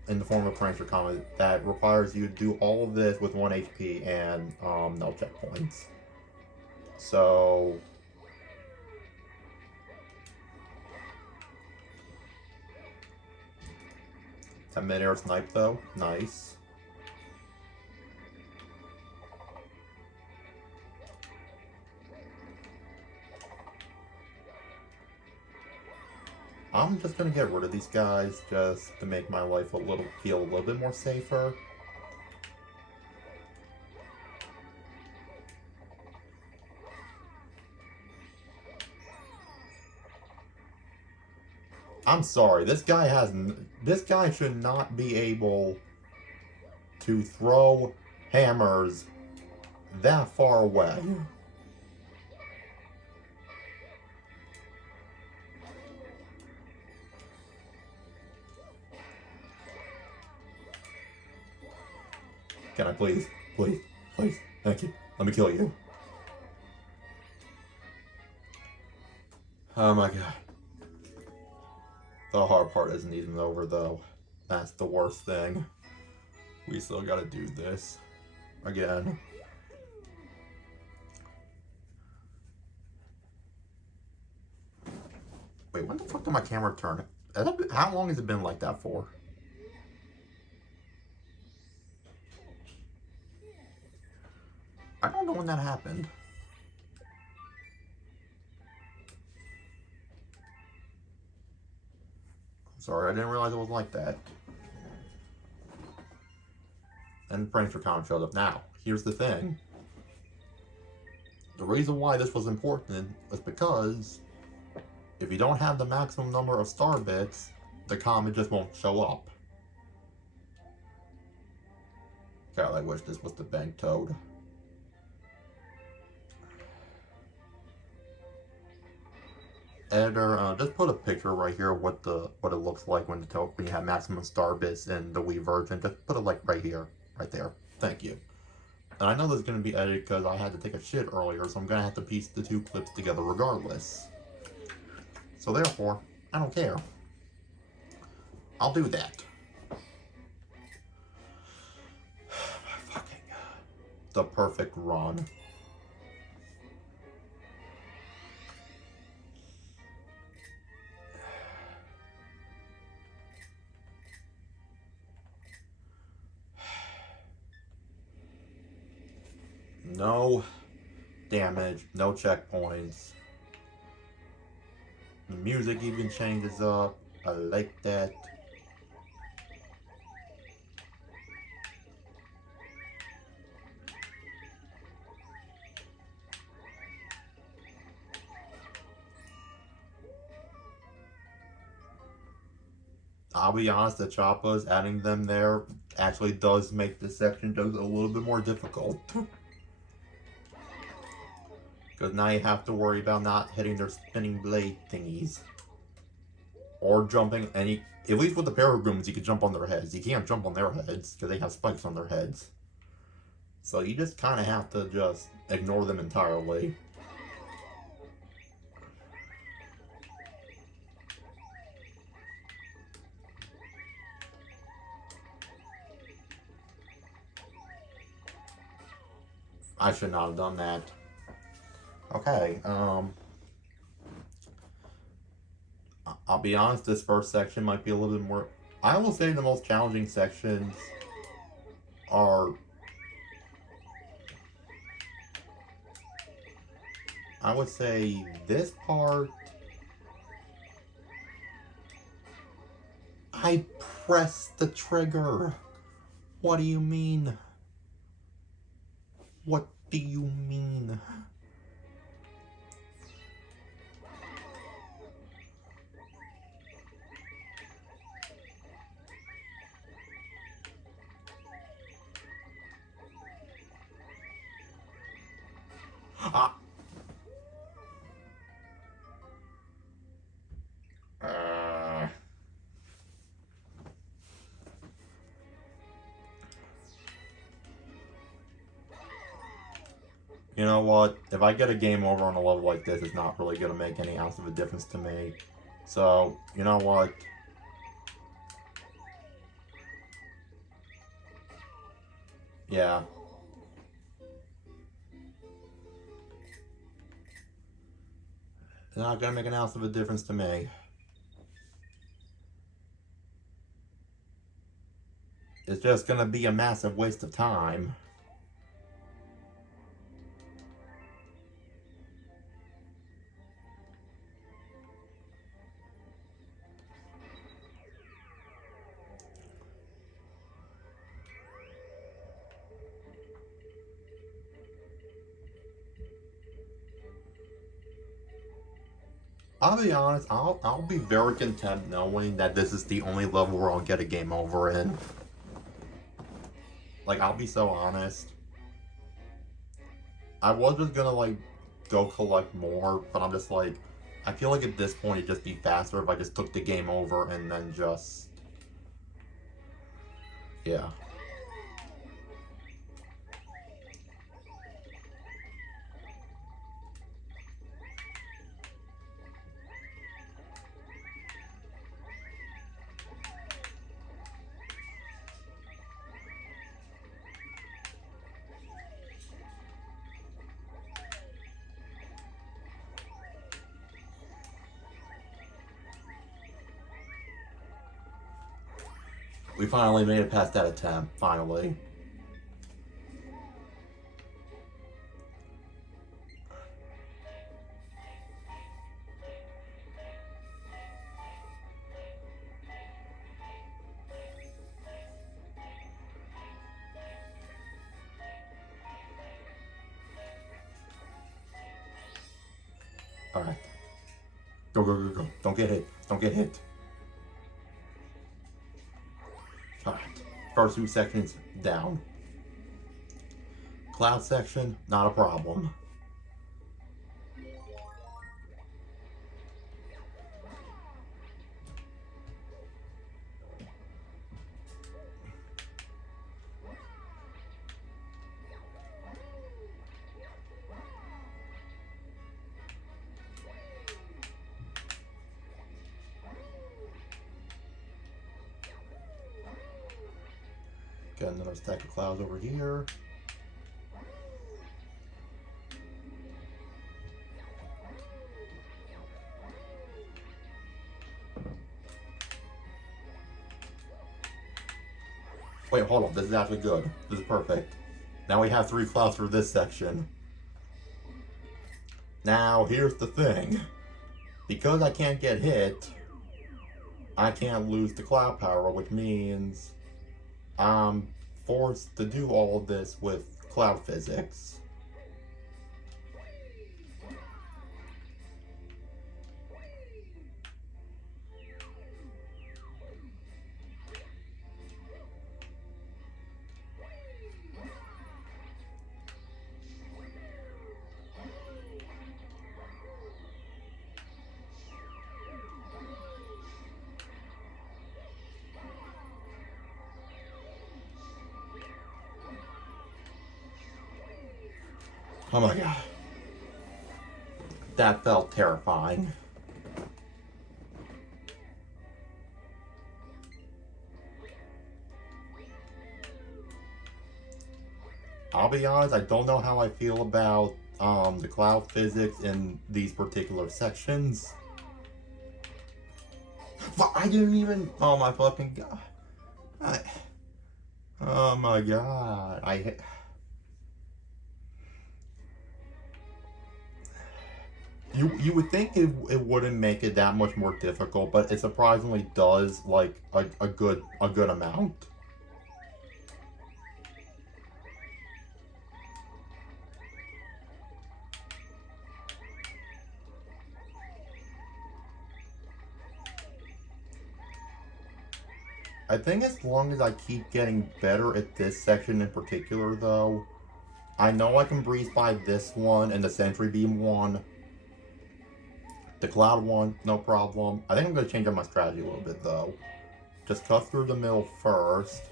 in the form of Prankster Comet that requires you to do all of this with 1 HP and no checkpoints. So 10 mid-air snipe though, nice. I'm just gonna get rid of these guys just to make my life feel a little bit more safer. I'm sorry, this guy should not be able to throw hammers that far away. Can I please, thank you, let me kill you. Oh my god. The hard part isn't even over though. That's the worst thing. We still gotta do this again. Wait, when the fuck did my camera turn? How long has it been like that for? I don't know when that happened. Sorry, I didn't realize it was like that. And Prankster Comet showed up. Now, here's the thing. The reason why this was important is because if you don't have the maximum number of star bits, the comet just won't show up. God, I wish this was the Bank Toad. Editor, just put a picture right here of what it looks like when you have maximum star bits in the Wii version. Just put it like right here, right there. Thank you. And I know this is going to be edited because I had to take a shit earlier, so I'm going to have to piece the two clips together regardless. So therefore, I don't care. I'll do that. Fucking God. The perfect run. No damage, no checkpoints. The music even changes up. I like that. I'll be honest, the Choppas, adding them there actually does make this section just a little bit more difficult. Because now you have to worry about not hitting their spinning blade thingies. Or jumping any... At least with the Paragrooms, you can jump on their heads. You can't jump on their heads, because they have spikes on their heads. So you just kind of have to just ignore them entirely. I should not have done that. Okay, I'll be honest, this first section might be a little bit more... I will say the most challenging sections are... I would say this part... I pressed the trigger. What do you mean? What do you mean? Ah. You know what? If I get a game over on a level like this, it's not really going to make any ounce of a difference to me. So, you know what? Yeah. It's not going to make an ounce of a difference to me. It's just going to be a massive waste of time. I'll be honest, I'll be very content knowing that this is the only level where I'll get a game over in. Like, I'll be so honest. I was just gonna, like, go collect more, but I'm just like, I feel like at this point it'd just be faster if I just took the game over and then just... Yeah. We finally made it past that attempt, finally. Alright. Go, go, go, go. Don't get hit. Don't get hit. Alright. First two sections, down. Cloud section, not a problem. Got another stack of clouds over here. Wait, hold on. This is actually good. This is perfect. Now we have 3 clouds for this section. Now, here's the thing. Because I can't get hit, I can't lose the cloud power, which means I'm forced to do all of this with cloud physics. Oh my god. That felt terrifying. I'll be honest, I don't know how I feel about the cloud physics in these particular sections. I didn't even. Oh my fucking god. Oh my god. You would think it wouldn't make it that much more difficult, but it surprisingly does, like a good amount. I think as long as I keep getting better at this section in particular, though, I know I can breeze by this one and the Sentry Beam one. The Cloud one, no problem. I think I'm going to change up my strategy a little bit, though. Just cut through the middle first.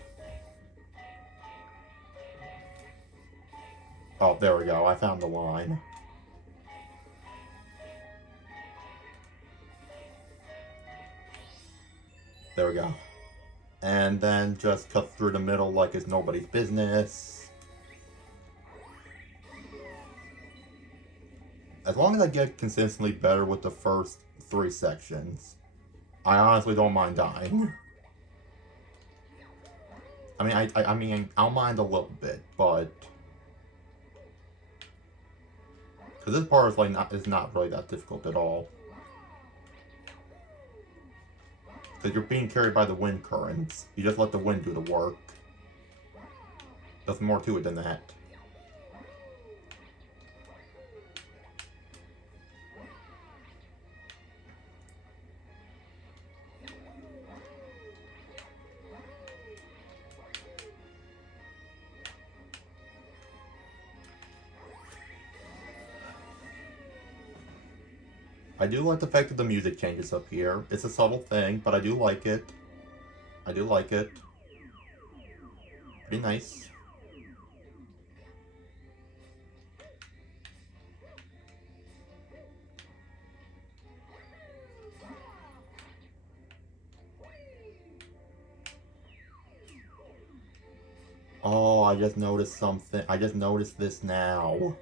Oh, there we go. I found the line. There we go. And then just cut through the middle like it's nobody's business. As long as I get consistently better with the first 3 sections, I honestly don't mind dying. I mean, I'll mind a little bit, but because this part is like not really that difficult at all. Because you're being carried by the wind currents. You just let the wind do the work. There's more to it than that. I do like the fact that the music changes up here. It's a subtle thing, but I do like it. I do like it. Pretty nice. Oh, I just noticed something. I just noticed this now.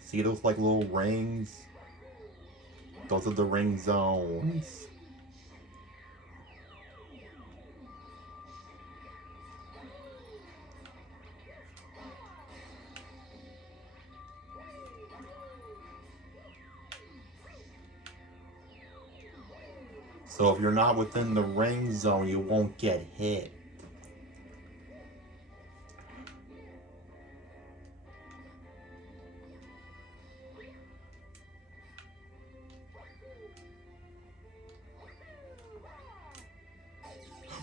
See those like little rings? Those are the ring zones. So if you're not within the ring zone, you won't get hit.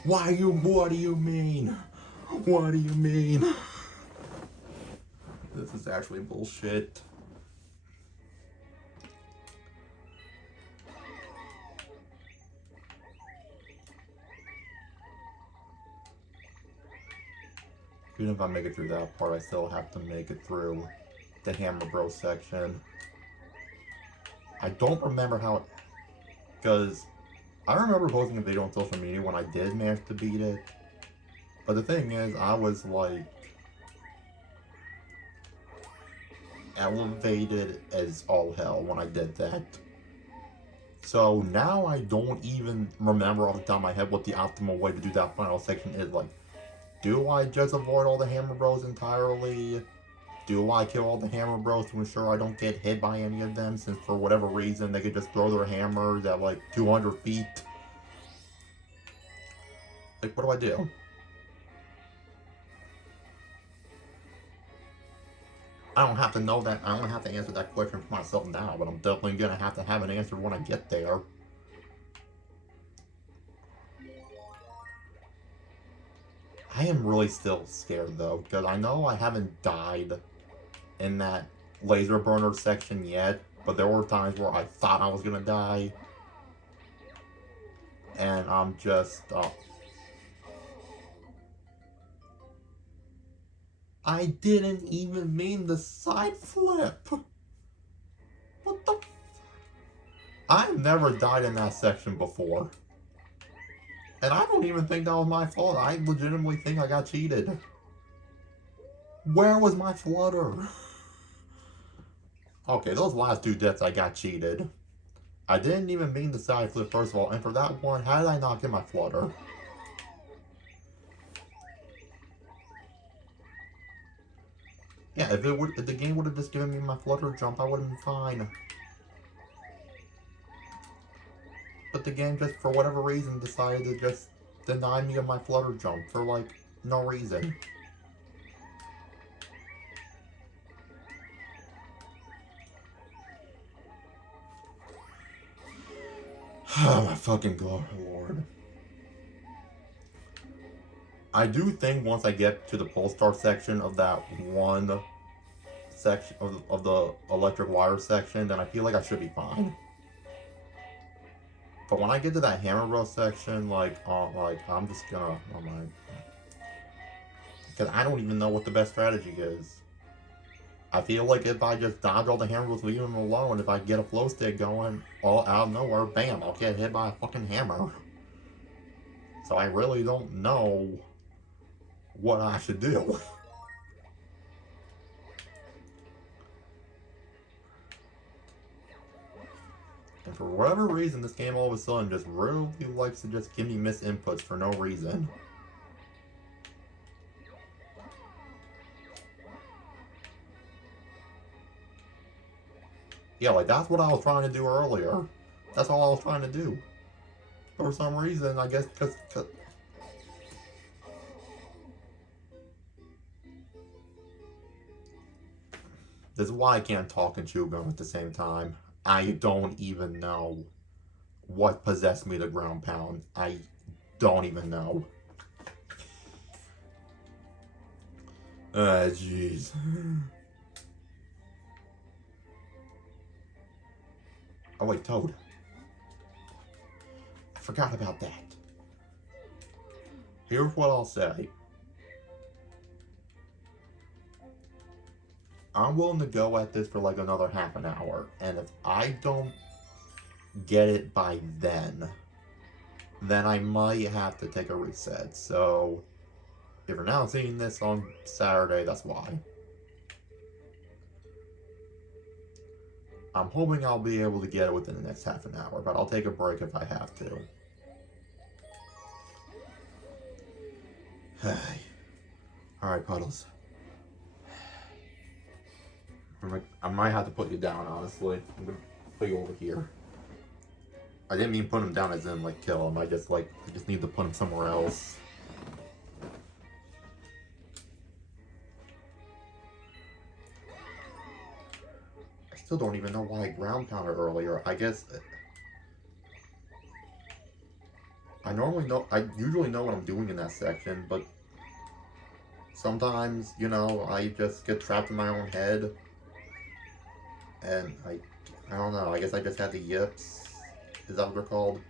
What do you mean? What do you mean? This is actually bullshit. Even if I make it through that part, I still have to make it through the Hammer Bros section. I don't remember how, because I remember posting a video on social media when I did manage to beat it. But the thing is, I was like elevated as all hell when I did that. So now I don't even remember off the top of my head what the optimal way to do that final section is. Like, do I just avoid all the Hammer Bros entirely? Do I kill all the Hammer Bros to ensure I don't get hit by any of them, since for whatever reason they could just throw their hammers at like 200 feet? Like, what do? I don't have to know that. I don't have to answer that question for myself now, but I'm definitely gonna have to have an answer when I get there. I am really still scared though, because I know I haven't died in that laser burner section yet, but there were times where I thought I was gonna die. And I'm just, I didn't even mean the side flip. What the? I've never died in that section before. And I don't even think that was my fault. I legitimately think I got cheated. Where was my flutter? Okay, those last two deaths I got cheated. I didn't even mean the side flip first of all, and for that one, how did I not get my flutter? Yeah, if the game would have just given me my flutter jump, I would have been fine. But the game just, for whatever reason, decided to just deny me of my flutter jump for, like, no reason. Oh my fucking god, lord. I do think once I get to the Polestar section of that one section of the electric wire section, then I feel like I should be fine. But when I get to that Hammer Bros section, like I'm just gonna, oh my, because I don't even know what the best strategy is. I feel like if I just dodge all the Hammer Bros, leave them alone, if I get a flow stick going, all out of nowhere, bam, I'll get hit by a fucking hammer. So I really don't know what I should do. And for whatever reason, this game all of a sudden just really likes to just give me misinputs for no reason. Yeah, like that's what I was trying to do earlier. That's all I was trying to do. But for some reason, I guess because this is why I can't talk and chew gum at the same time. I don't even know what possessed me to ground pound. I don't even know. Jeez. Oh wait, Toad. I forgot about that. Here's what I'll say. I'm willing to go at this for like another half an hour, and if I don't get it by then I might have to take a reset. So if you're now seeing this on Saturday, that's why. I'm hoping I'll be able to get it within the next half an hour, but I'll take a break if I have to. Alright, Puddles. I might have to put you down, honestly. I'm gonna put you over here. I didn't mean put him down as in like kill him. I just need to put him somewhere else. I still don't even know why I ground pounded earlier. I guess I usually know what I'm doing in that section, but sometimes, you know, I just get trapped in my own head. And I don't know, I guess I just had the yips. Is that what they're called?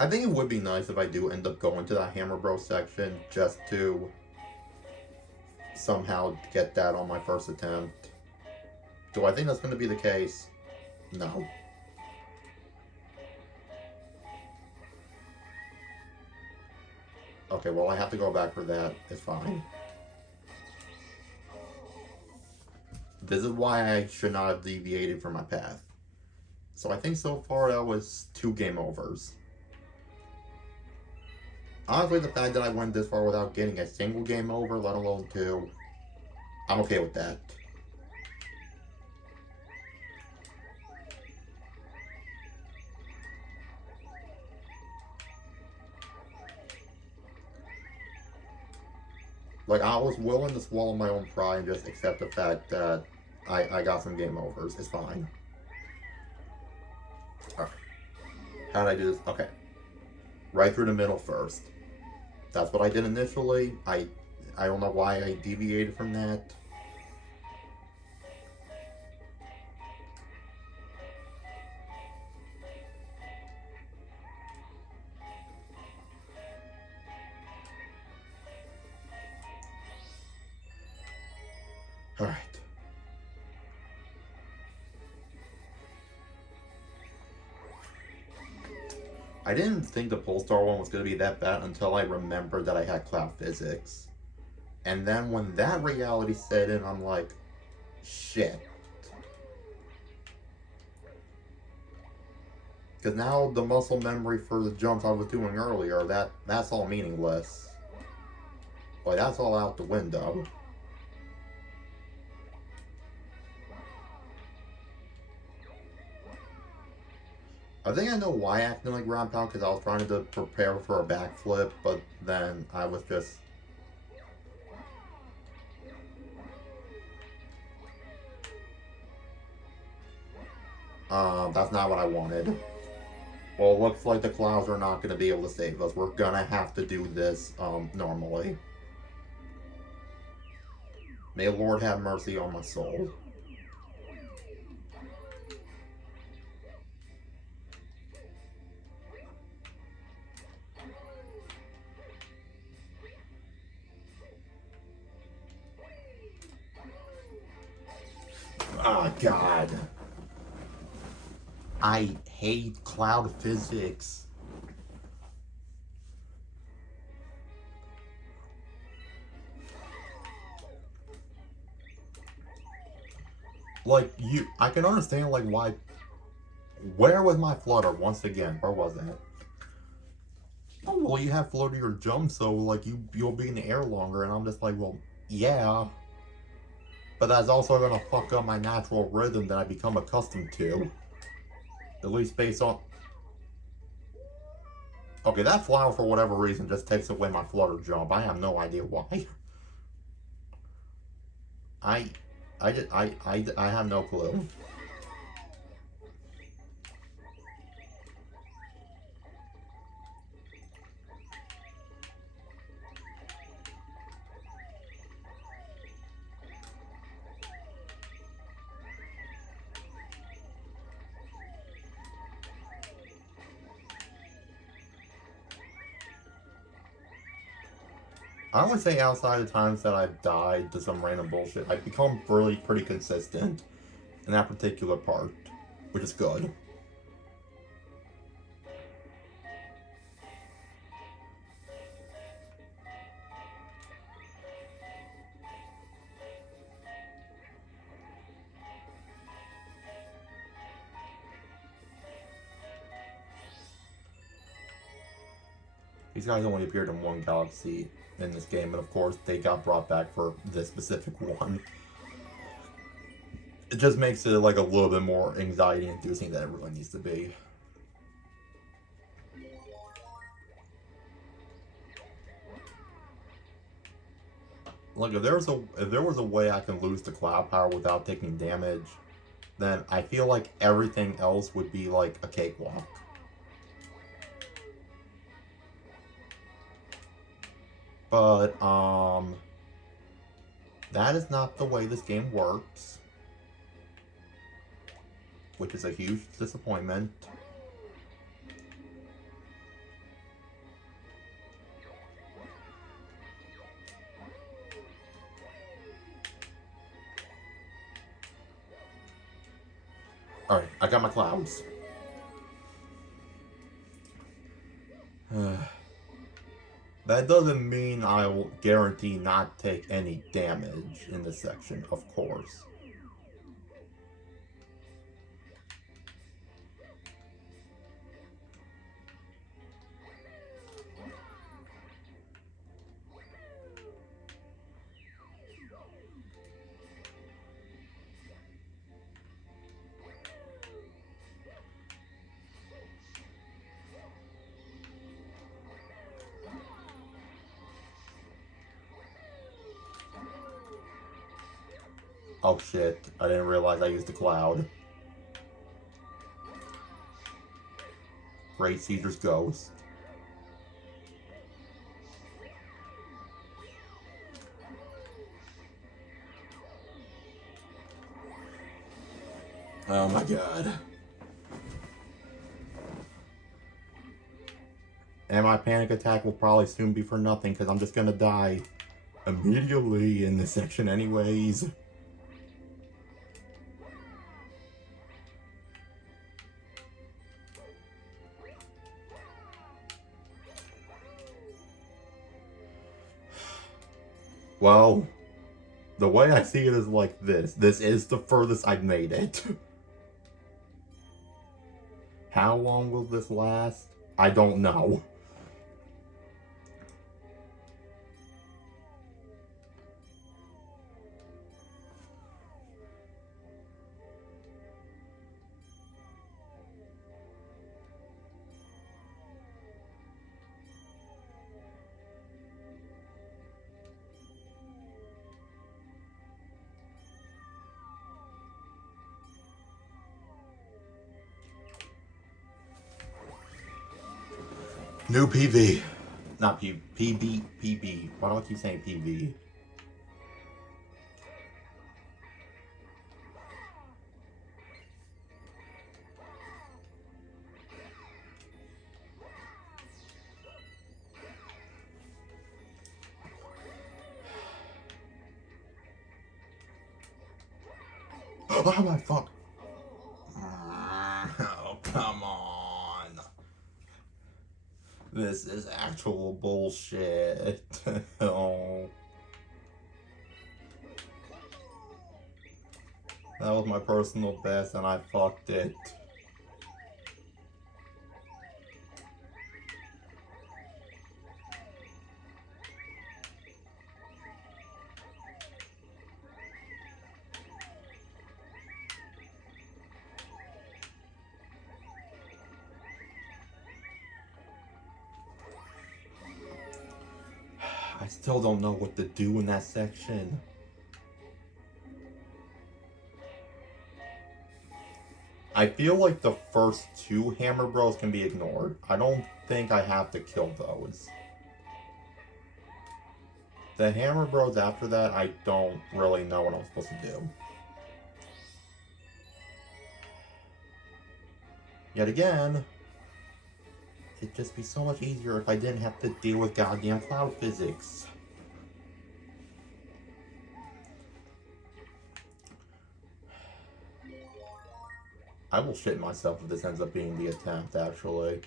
I think it would be nice if I do end up going to that Hammer Bros section just to somehow get that on my first attempt. Do I think that's going to be the case? No. Okay, well, I have to go back for that. It's fine. This is why I should not have deviated from my path. So I think so far that was 2 game overs. Honestly, the fact that I went this far without getting a single game over, let alone 2, I'm okay with that. Like, I was willing to swallow my own pride and just accept the fact that I got some game overs. It's fine. Alright. How did I do this? Okay. Right through the middle first. That's what I did initially. I don't know why I deviated from that. I didn't think the Polestar one was going to be that bad until I remembered that I had cloud physics. And then when that reality set in, I'm like, shit. Because now the muscle memory for the jumps I was doing earlier, that's all meaningless. Like, that's all out the window. I think I know why I accidentally ground pound, because I was trying to prepare for a backflip, but then I was just... that's not what I wanted. Well, it looks like the clouds are not going to be able to save us. We're going to have to do this, normally. May the Lord have mercy on my soul. Oh, God. I hate cloud physics. Like, I can understand, like, why... Where was my flutter, once again? Where was that? Oh, well, you have floatier jump, so, like, you'll be in the air longer, and I'm just like, well, yeah. But that's also gonna fuck up my natural rhythm that I become accustomed to. At least based on... Okay, that flower, for whatever reason, just takes away my flutter jump. I have no idea why. I have no clue. I would say outside of times that I've died to some random bullshit, I've become really pretty consistent in that particular part, which is good. These guys only appeared in one galaxy in this game, and of course they got brought back for this specific one. It just makes it like a little bit more anxiety inducing than it really needs to be. Like, if there was a way I can lose the cloud power without taking damage, then I feel like everything else would be like a cakewalk. But, that is not the way this game works. Which is a huge disappointment. Alright, I got my clouds. That doesn't mean I will guarantee not take any damage in this section, of course. Oh shit, I didn't realize I used the cloud. Great Caesar's Ghost. Oh my god. And my panic attack will probably soon be for nothing because I'm just gonna die immediately in this section anyways. Well, the way I see it is like this. This is the furthest I've made it. How long will this last? I don't know. New PV. Not PB. Why do I keep saying PV? Oh my fuck. Oh, come on. This is actual bullshit. Oh. That was my personal best and I fucked it. I still don't know what to do in that section. I feel like the first two Hammer Bros can be ignored. I don't think I have to kill those. The Hammer Bros after that, I don't really know what I'm supposed to do. Yet again, it'd just be so much easier if I didn't have to deal with goddamn cloud physics. I will shit myself if this ends up being the attempt, actually.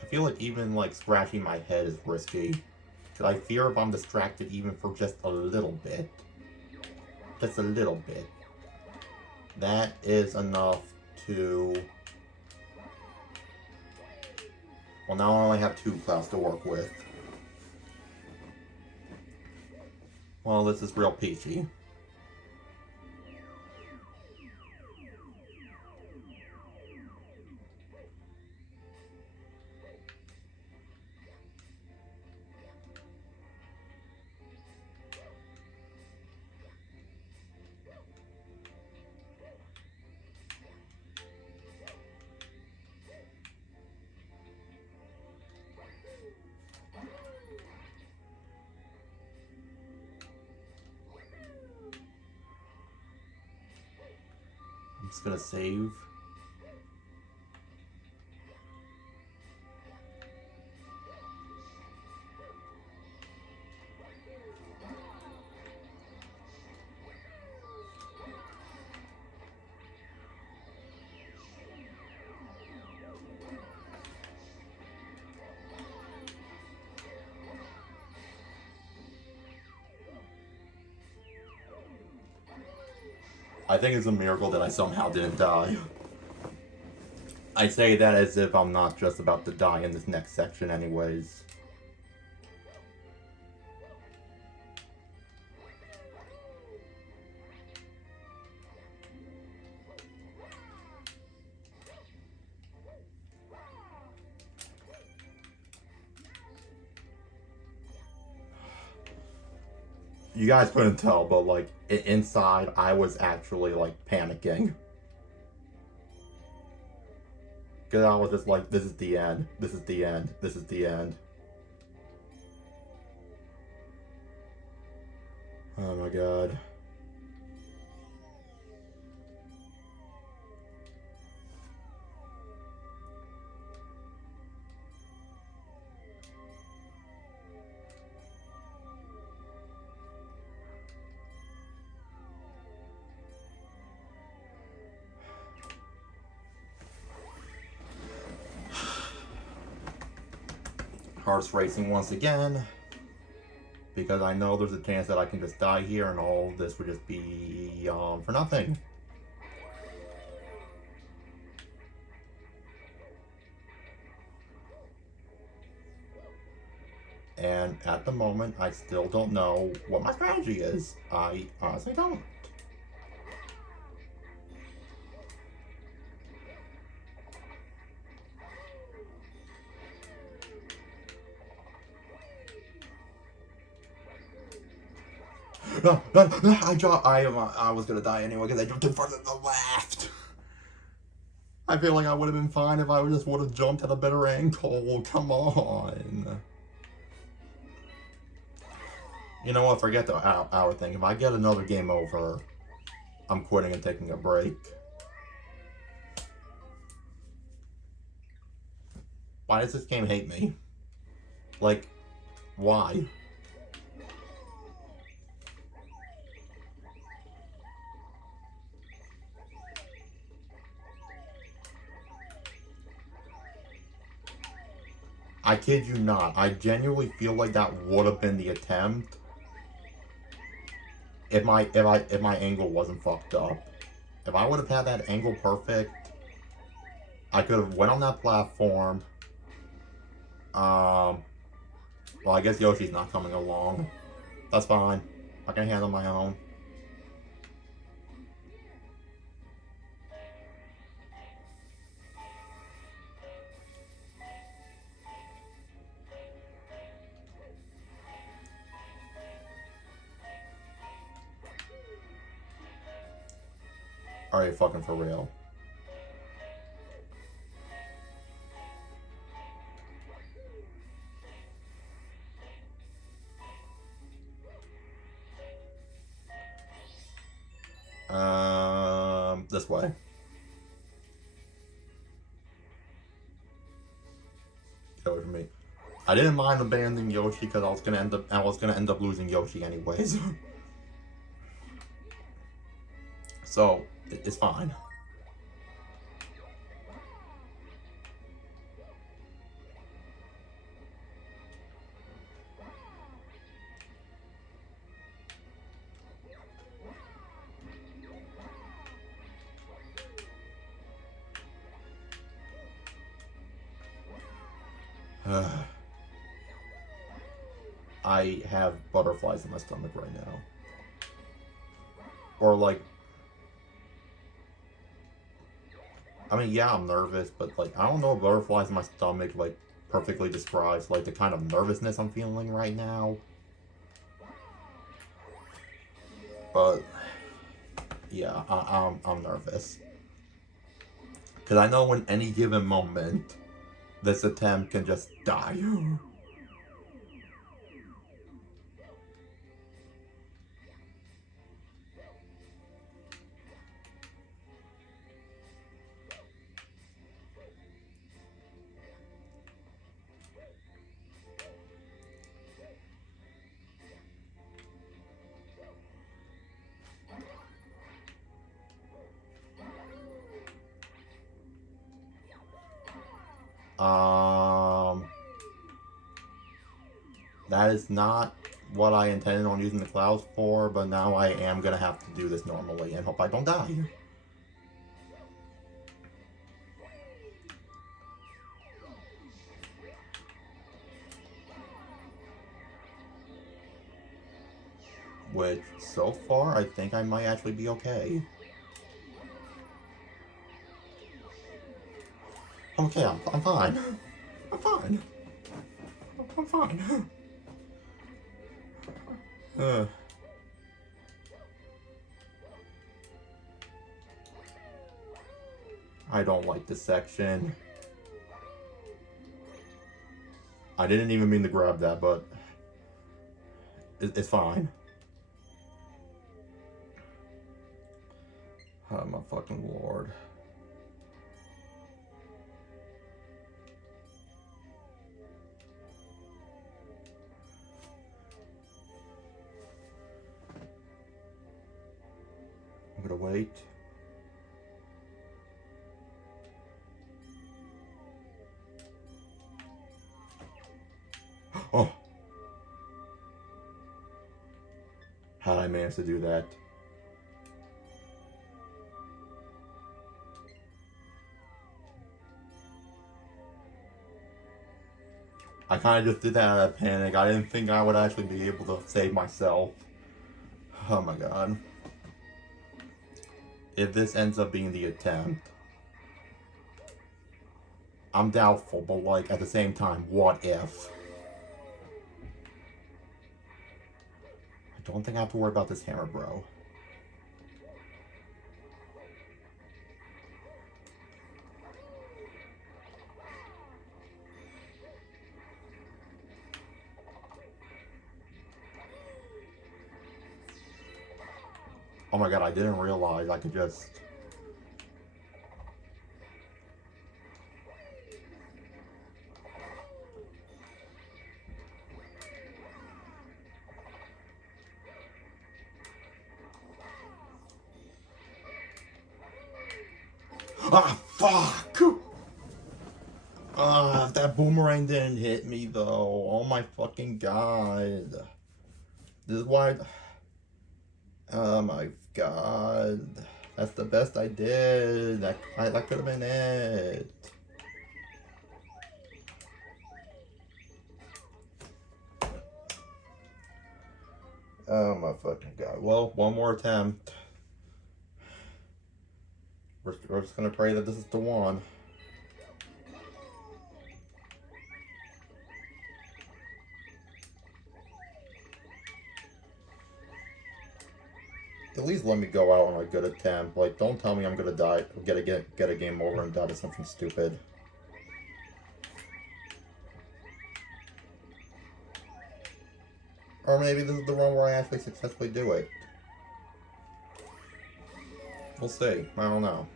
I feel like even like scratching my head is risky. Because I fear if I'm distracted even for just a little bit. Just a little bit. That is enough to... Well, now I only have 2 clouds to work with. Well, this is real peachy. I'm just gonna save. I think it's a miracle that I somehow didn't die. I say that as if I'm not just about to die in this next section anyways. You guys couldn't tell, but like inside I was actually like panicking. Because I was just like, this is the end, this is the end, this is the end. Oh my god. Heart's racing once again, because I know there's a chance that I can just die here and all this would just be for nothing. And at the moment, I still don't know what my strategy is. I honestly don't. No, I was gonna die anyway because I jumped too far to the left. I feel like I would have been fine if I just would have jumped at a better angle. Come on. You know what? Forget the hour thing. If I get another game over, I'm quitting and taking a break. Why does this game hate me? Like, why? I kid you not. I genuinely feel like that would have been the attempt if my angle wasn't fucked up. If I would have had that angle perfect, I could have went on that platform. Well, I guess Yoshi's not coming along. That's fine. I can handle my own. Are you fucking for real? This way. Get away from me. I didn't mind abandoning Yoshi because I was gonna end up losing Yoshi anyways. So it's fine. I have butterflies in my stomach right now. Or like, I mean, yeah, I'm nervous, but like, I don't know if butterflies in my stomach like perfectly describes like the kind of nervousness I'm feeling right now. But yeah, I'm nervous because I know in any given moment, this attempt can just die. That is not what I intended on using the clouds for, but now I am gonna have to do this normally and hope I don't die. Which, so far, I think I might actually be okay. Okay, I'm fine. I'm fine. I'm fine. I don't like this section. I didn't even mean to grab that, but it's fine. Oh my fucking lord. I'm gonna wait. Oh. How did I manage to do that? I kind of just did that out of panic. I didn't think I would actually be able to save myself. Oh my god. If this ends up being the attempt, I'm doubtful, but like at the same time, what if? I don't think I have to worry about this hammer, bro. Oh my god, I didn't realize I could just... Ah, fuck! If that boomerang didn't hit me though. Oh my fucking god. This is why... Oh my god. That's the best I did. That could have been it. Oh my fucking god. Well, one more attempt. We're just gonna pray that this is the one. At least let me go out on a good attempt. Like, don't tell me I'm gonna die, get a game over and die to something stupid. Or maybe this is the one where I actually successfully do it. We'll see. I don't know.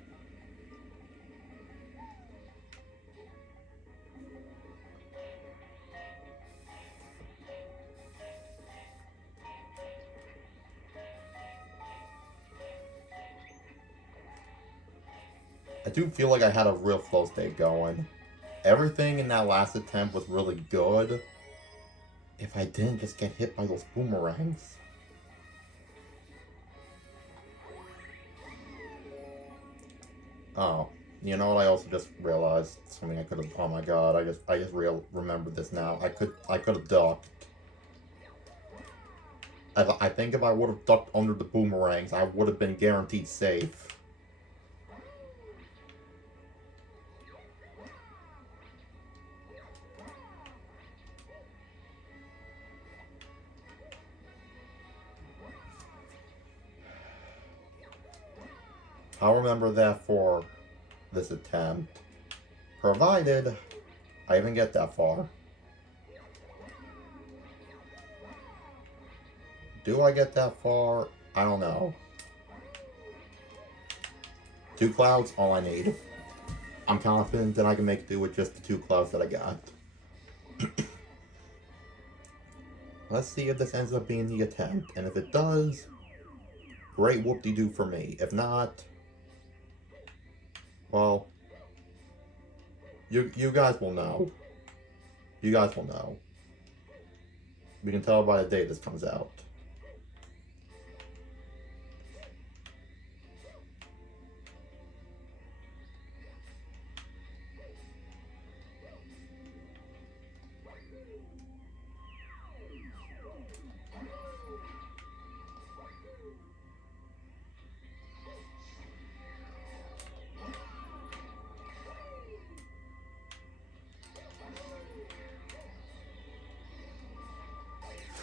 I do feel like I had a real flow state going. Everything in that last attempt was really good. If I didn't just get hit by those boomerangs. Oh, you know what? I also just realized something I could have. Oh my god! I just remembered this now. I could have ducked. I think if I would have ducked under the boomerangs, I would have been guaranteed safe. I'll remember that for this attempt, provided I even get that far. Do I get that far? I don't know. 2 clouds, all I need. I'm confident that I can make do with just the 2 clouds that I got. Let's see if this ends up being the attempt, and if it does, great whoop-de-doo for me. If not, well, you guys will know. You guys will know. We can tell by the date this comes out.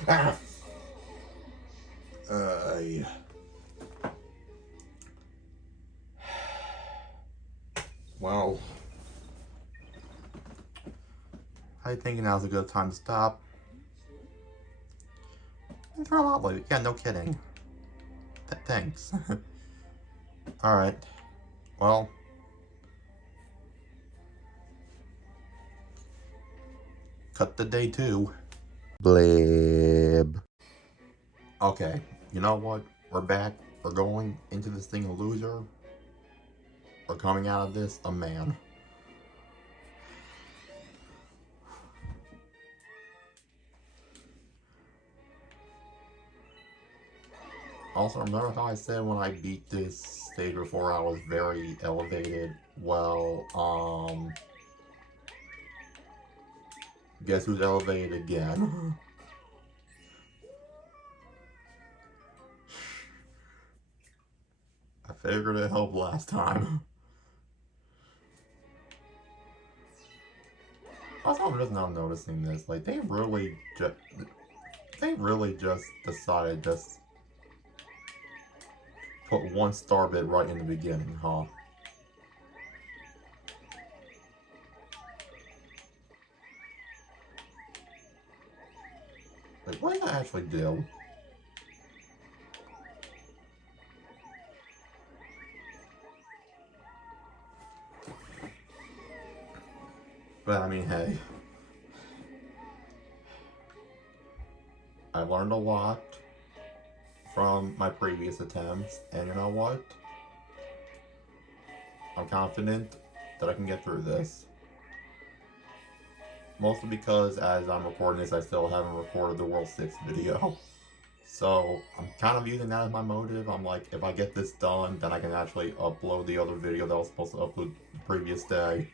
Ah! Well, I think now's a good time to stop. It's a lot late. Yeah, no kidding. Thanks. Alright. Well. Cut the day 2. Blib. Okay, you know what? We're back. We're going into this thing a loser. We're coming out of this a man. Also, remember how I said when I beat this stage before I was very elevated? Well, guess who's elevated again? I figured it helped last time. Also, I'm just now noticing this. Like, they really just decided just put one star bit right in the beginning, huh? Like, what did I actually do? But I mean, hey, I learned a lot from my previous attempts, and you know what? I'm confident that I can get through this. Mostly because as I'm recording this, I still haven't recorded the World 6 video. So I'm kind of using that as my motive. I'm like, if I get this done, then I can actually upload the other video that I was supposed to upload the previous day.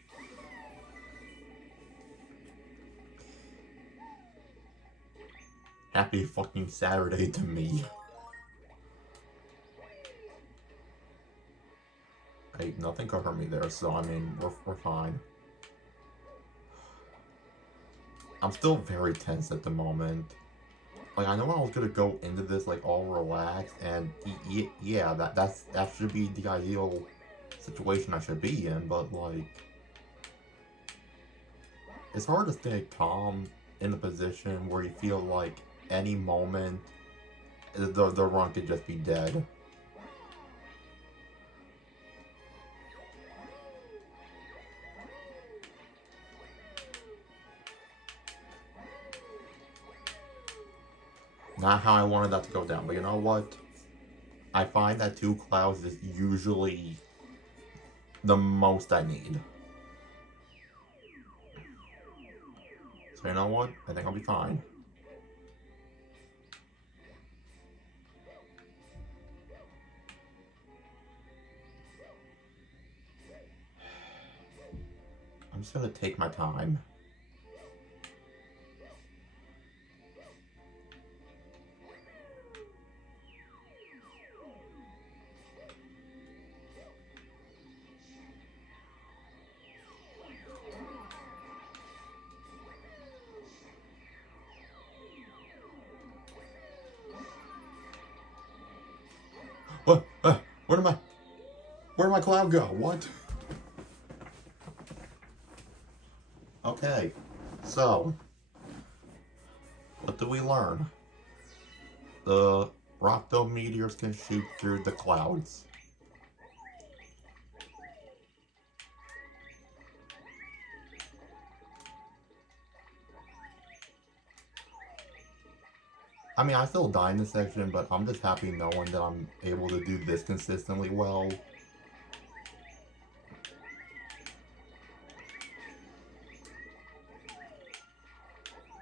Happy fucking Saturday to me. Hey, nothing could hurt me there, so I mean, we're fine. I'm still very tense at the moment. Like, I know I was gonna go into this like all relaxed, and yeah, that should be the ideal situation I should be in, but like, it's hard to stay calm in a position where you feel like any moment the run could just be dead. Not how I wanted that to go down, but you know what? I find that 2 clouds is usually the most I need. So you know what? I think I'll be fine. I'm just gonna take my time. What? Where did my cloud go? What? Okay, so what do we learn? The rock dome meteors can shoot through the clouds. I mean, I still die in this section, but I'm just happy knowing that I'm able to do this consistently well.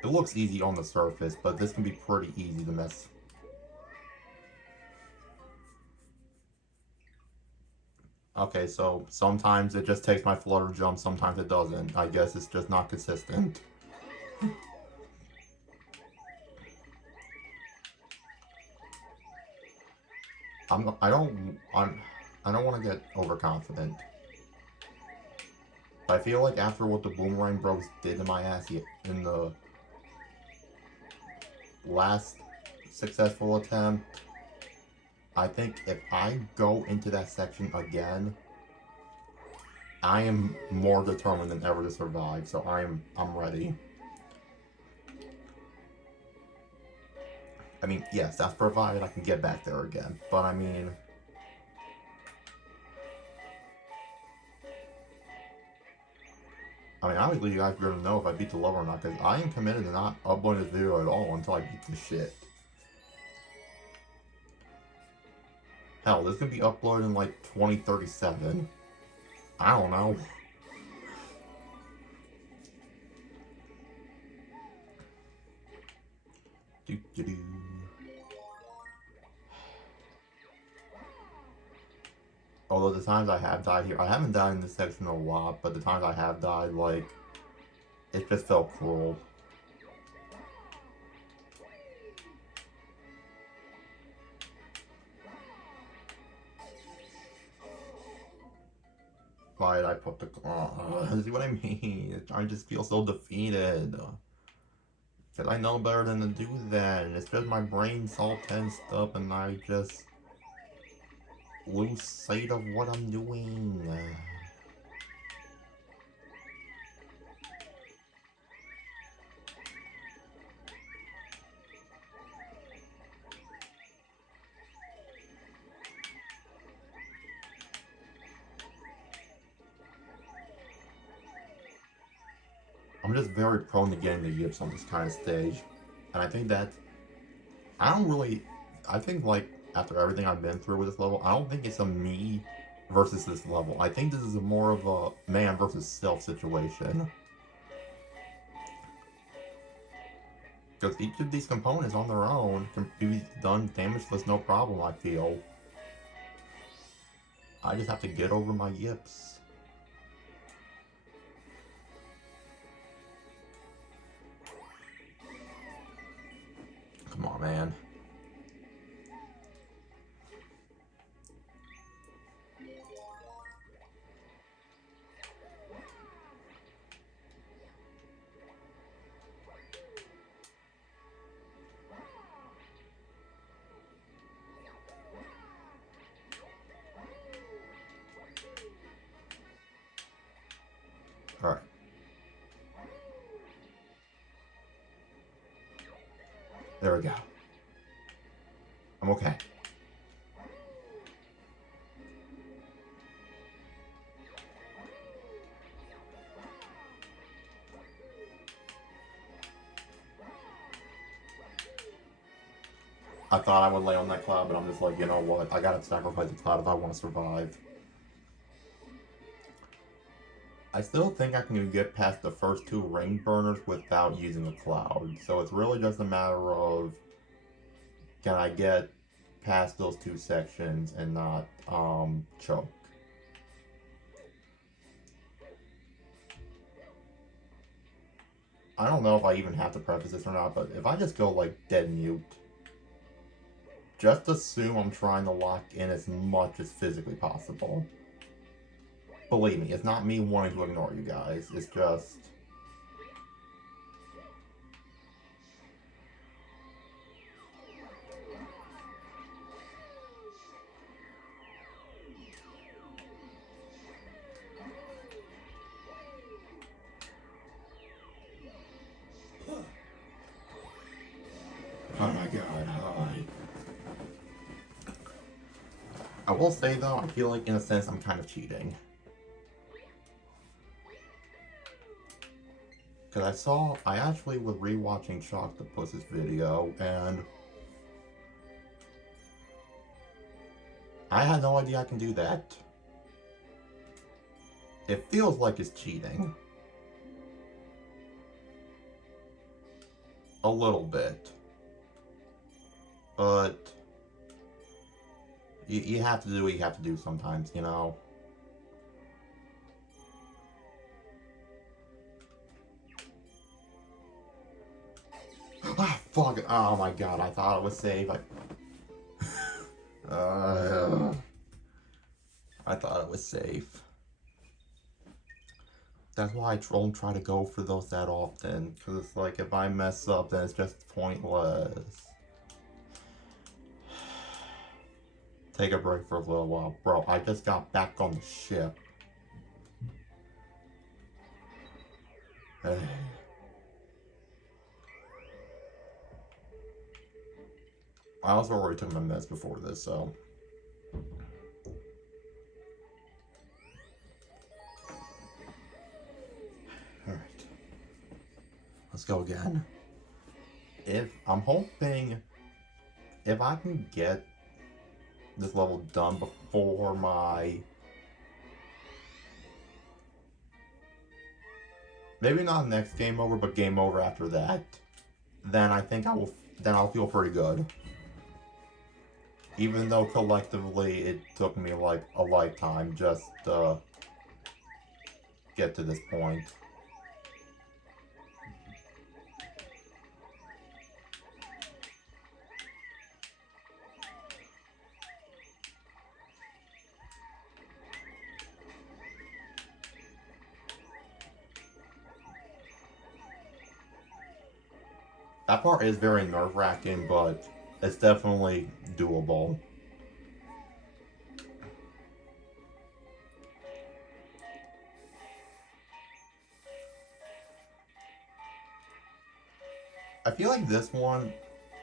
It looks easy on the surface, but this can be pretty easy to miss. Okay, so sometimes it just takes my flutter jump, sometimes it doesn't. I guess it's just not consistent. I don't want to get overconfident. But I feel like after what the Boomerang Bros did to my ass in the last successful attempt, I think if I go into that section again, I am more determined than ever to survive, so I'm ready. I mean, yes, that's provided I can get back there again, but I mean, obviously you guys are gonna know if I beat the level or not, because I am committed to not uploading this video at all until I beat this shit. Hell, this could be uploaded in like 2037. I don't know. Do do do. Although the times I have died here, I haven't died in this section a lot, but the times I have died, like, it just felt cruel. Why did I put the... see what I mean? I just feel so defeated. Because I know better than to do that, and it's just my brain's all tensed up, and I just lose sight of what I'm doing. I'm just very prone to getting the yips on this kind of stage. And I think that, I think like, after everything I've been through with this level, I don't think it's a me versus this level. I think this is more of a man versus self situation. Because each of these components on their own can be done damageless, no problem, I feel. I just have to get over my yips. Come on, man. Alright. There we go. I'm okay. I thought I would lay on that cloud, but I'm just like, you know what? I gotta sacrifice the cloud if I want to survive. I still think I can get past the first two ring burners without using the cloud. So it's really just a matter of, can I get past those two sections and not choke. I don't know if I even have to preface this or not, but if I just go like dead mute, just assume I'm trying to lock in as much as physically possible. Believe me, it's not me wanting to ignore you guys, it's just... Oh my god, hi. I will say though, I feel like in a sense I'm kind of cheating. Because I actually was rewatching Choctopus's video, and I had no idea I can do that. It feels like it's cheating. A little bit. But you have to do what you have to do sometimes, you know? Ah, fuck it. Oh my god, I thought it was safe. I thought it was safe. That's why I don't try to go for those that often. Because it's like, if I mess up, then it's just pointless. Take a break for a little while. Bro, I just got back on the ship. Hey. I also already took my meds before this, so... Alright. Let's go again. I'm hoping... If I can get this level done before my... Maybe not next game over, but game over after that. Then I think I'll feel pretty good. Even though collectively it took me like a lifetime just to get to this point. That part is very nerve-wracking, but it's definitely doable. I feel like this one,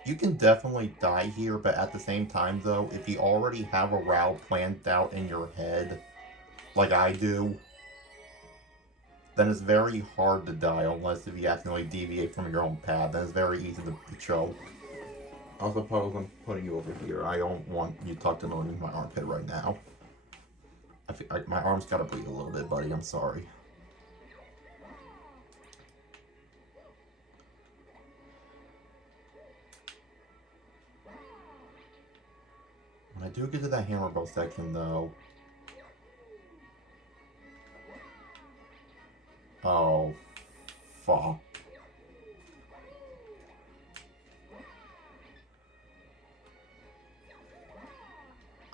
you can definitely die here, but at the same time though, if you already have a route planned out in your head, like I do, then it's very hard to die unless if you accidentally deviate from your own path, then it's very easy to choke. I suppose I'm putting you over here. I don't want you tucked in underneath my armpit right now. My arm's gotta bleed a little bit, buddy. I'm sorry. When I do get to that hammer bow section, though... Oh, fuck.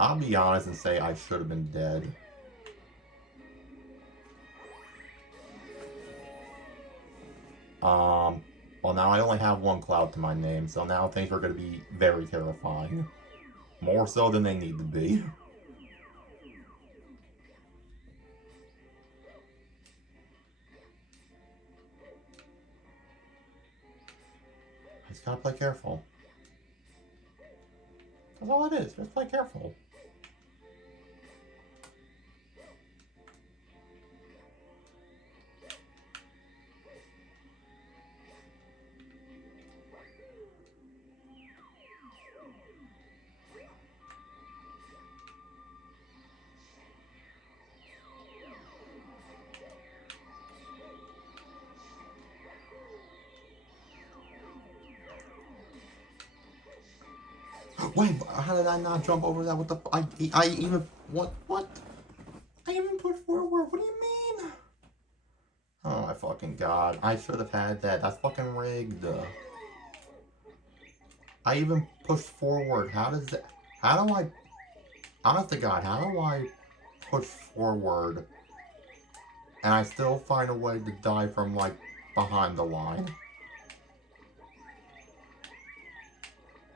I'll be honest and say I should have been dead. Well, now I only have one cloud to my name, so now things are going to be very terrifying. More so than they need to be. I just gotta play careful. That's all it is, just play careful. Wait, how did I not jump over that? What the? I even what? I even put forward. What do you mean? Oh my fucking god! I should have had that. That's fucking rigged. I even pushed forward. How does that? How do I? Honest to God, how do I push forward and I still find a way to die from like behind the line?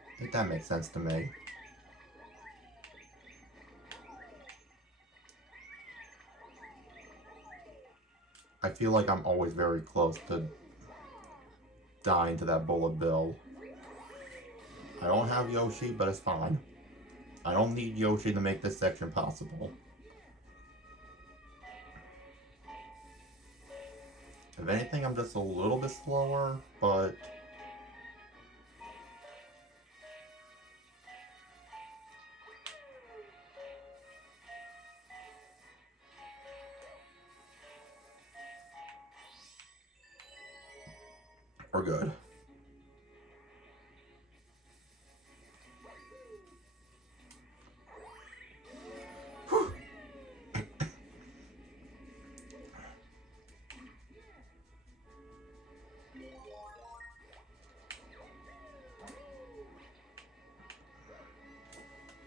I think that makes sense to me. I feel like I'm always very close to dying to that bullet bill. I don't have Yoshi, but it's fine. I don't need Yoshi to make this section possible. If anything, I'm just a little bit slower, but... we're good.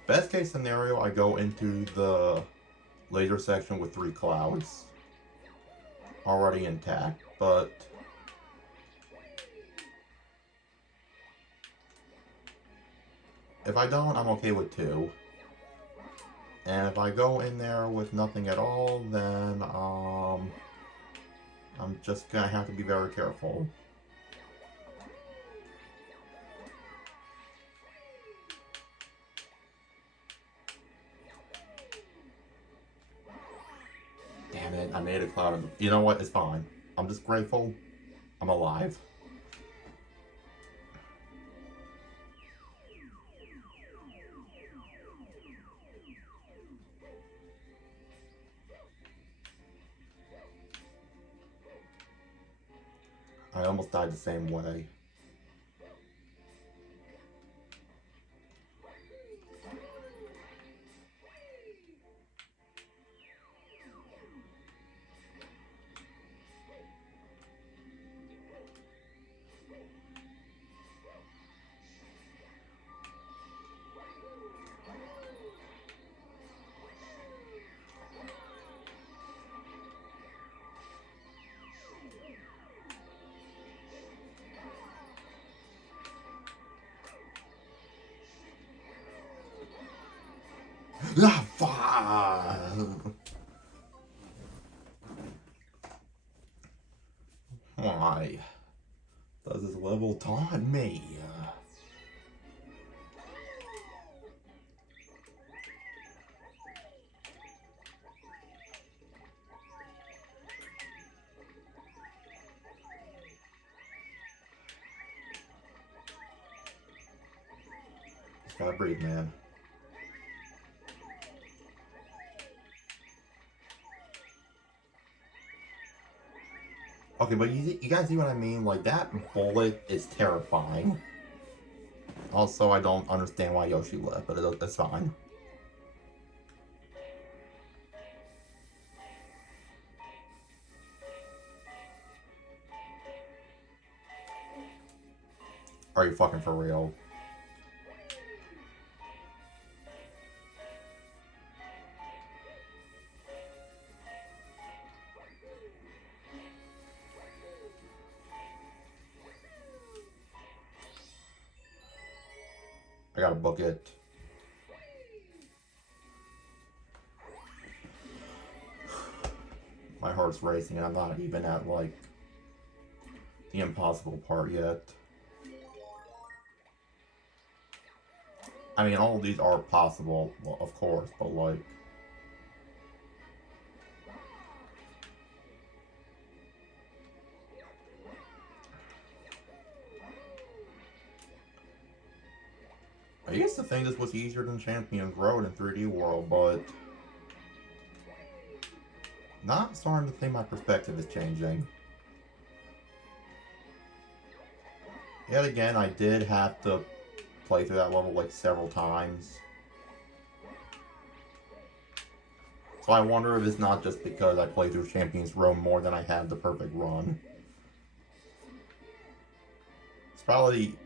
Best case scenario, I go into the laser section with 3 clouds already intact, but if I don't, I'm okay with 2. And if I go in there with nothing at all, then I'm just gonna have to be very careful. Damn it, I made a cloud. You know what? It's fine. I'm just grateful I'm alive. I almost died the same way. Ah, fuck. Why does this level taunt me? Just gotta breathe, man. Okay, but you guys see what I mean? Like, that bullet is terrifying. Also, I don't understand why Yoshi left, but it's fine. Are you fucking for real? I gotta book it. My heart's racing and I'm not even at, like, the impossible part yet. I mean, all of these are possible, of course, but, like... I used to think this was easier than Champions Road in 3D World, but... now I'm starting to think my perspective is changing. Yet again, I did have to play through that level like several times. So I wonder if it's not just because I played through Champions Row more than I had the perfect run. It's probably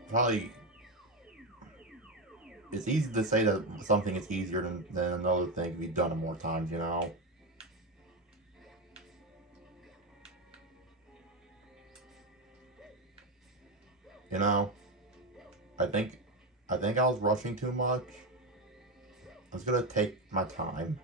it's easy to say that something is easier than another thing if you've done it more times, you know? You know? I think I was rushing too much. I was gonna take my time.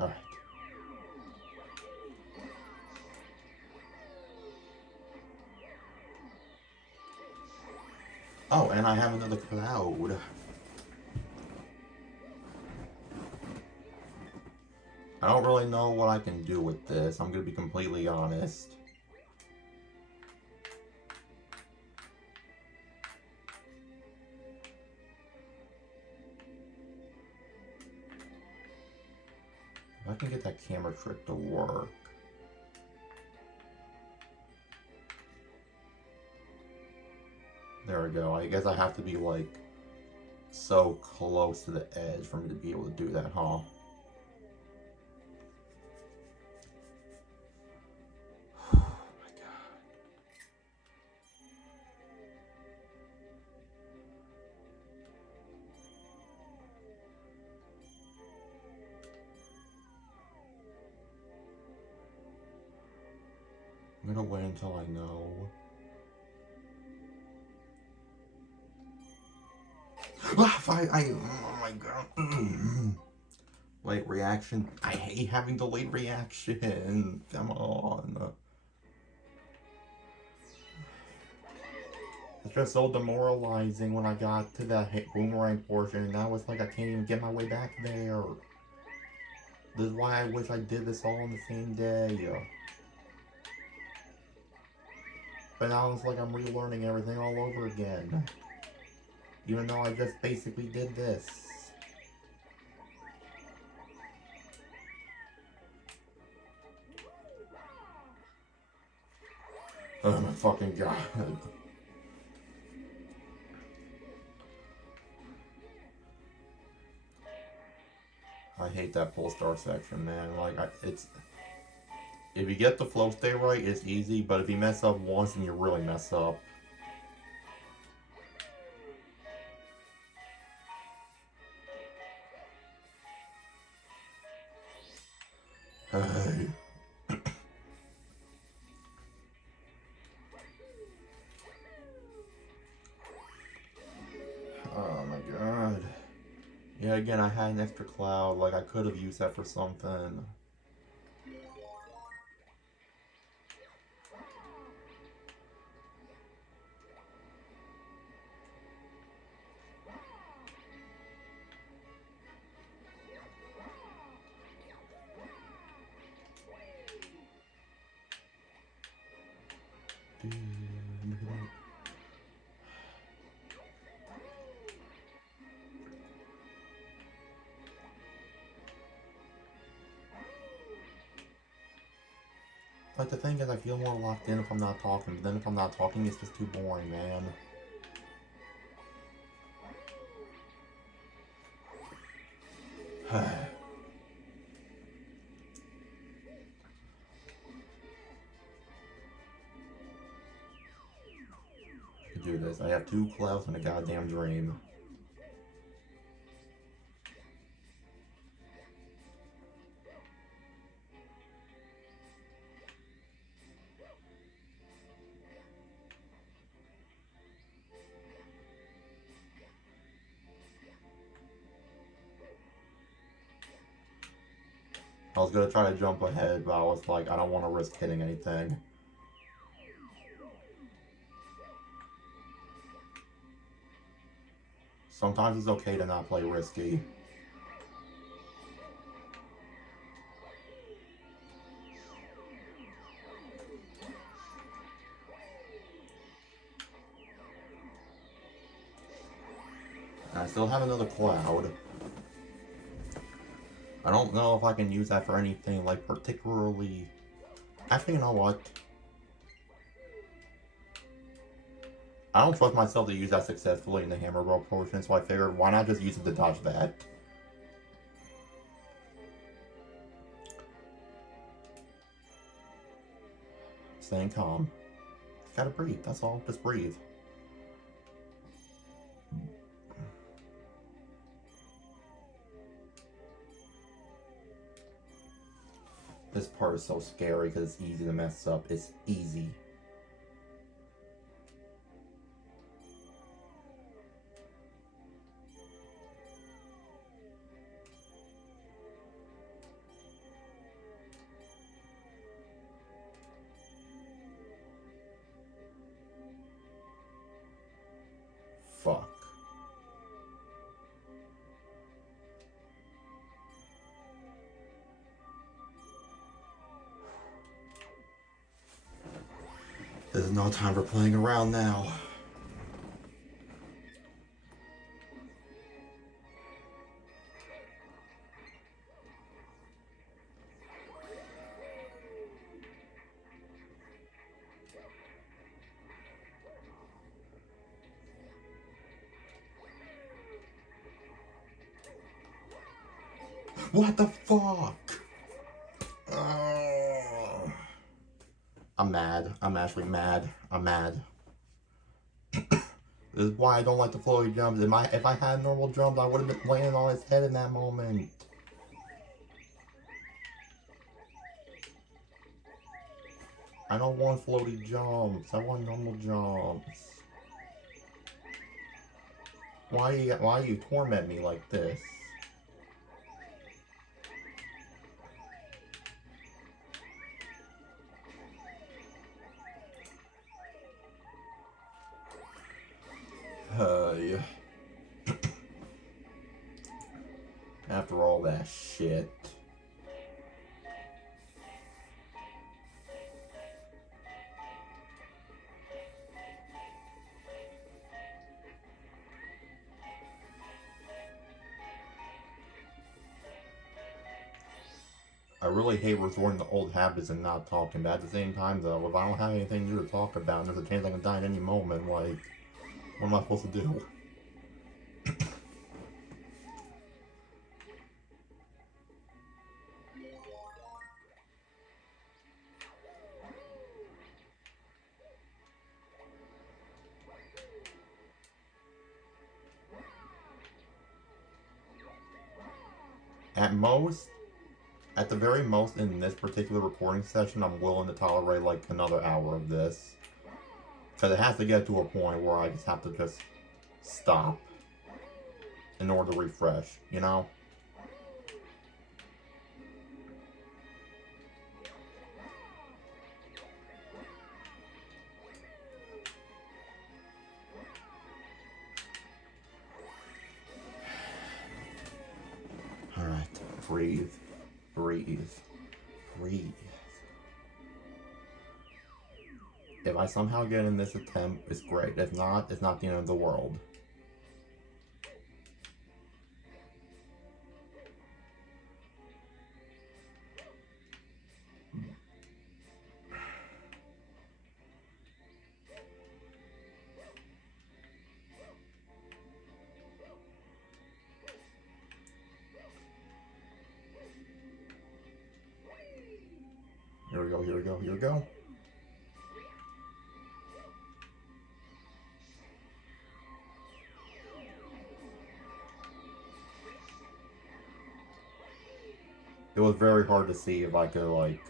Alright. Oh, and I have another cloud. I don't really know what I can do with this, I'm gonna be completely honest. If I can get that camera trick to work. There we go. I guess I have to be like so close to the edge for me to be able to do that, huh? Oh my god. I'm gonna wait until I know. Oh my god. Late reaction. I hate having delayed reaction. Come on. It's just so demoralizing when I got to that boomerang portion, and now it's like I can't even get my way back there. This is why I wish I did this all on the same day. But now it's like I'm relearning everything all over again. Even though I just basically did this. Oh my fucking god. I hate that pull star section, man. Like, it's... if you get the flow state right, it's easy, but if you mess up once, then you really mess up. Yeah, again, I had an extra cloud. Like, I could have used that for something. Like, the thing is, I feel more locked in if I'm not talking, but then if I'm not talking, it's just too boring, man. Could do this. I have 2 clouds and a goddamn dream. I was gonna try to jump ahead, but I was like, I don't want to risk hitting anything. Sometimes it's okay to not play risky. I still have another cloud. I don't know if I can use that for anything, like, particularly... Actually, you know what? I don't trust myself to use that successfully in the Hammer Bro portion, so I figured, why not just use it to dodge that? Staying calm. Just gotta breathe, that's all. Just breathe. This part is so scary because it's easy to mess up. It's easy. Fuck. This is no time for playing around now. What the fuck? I'm mad. I'm actually mad. I'm mad. This is why I don't like the floaty jumps. If I had normal jumps, I would have been landing on his head in that moment. I don't want floaty jumps. I want normal jumps. Why do you torment me like this? Yeah. After all that shit. I really hate resorting to old habits and not talking, but at the same time though, if I don't have anything new to talk about and there's a chance I can die at any moment, like, what am I supposed to do? At the very most, in this particular recording session, I'm willing to tolerate like another hour of this. Because it has to get to a point where I just have to just stop. in order to refresh, you know? Alright, breathe, breathe, breathe. If I somehow get in this attempt, it's great. If not, it's not the end of the world. Here we go, here we go, here we go. It was very hard to see if I could, like...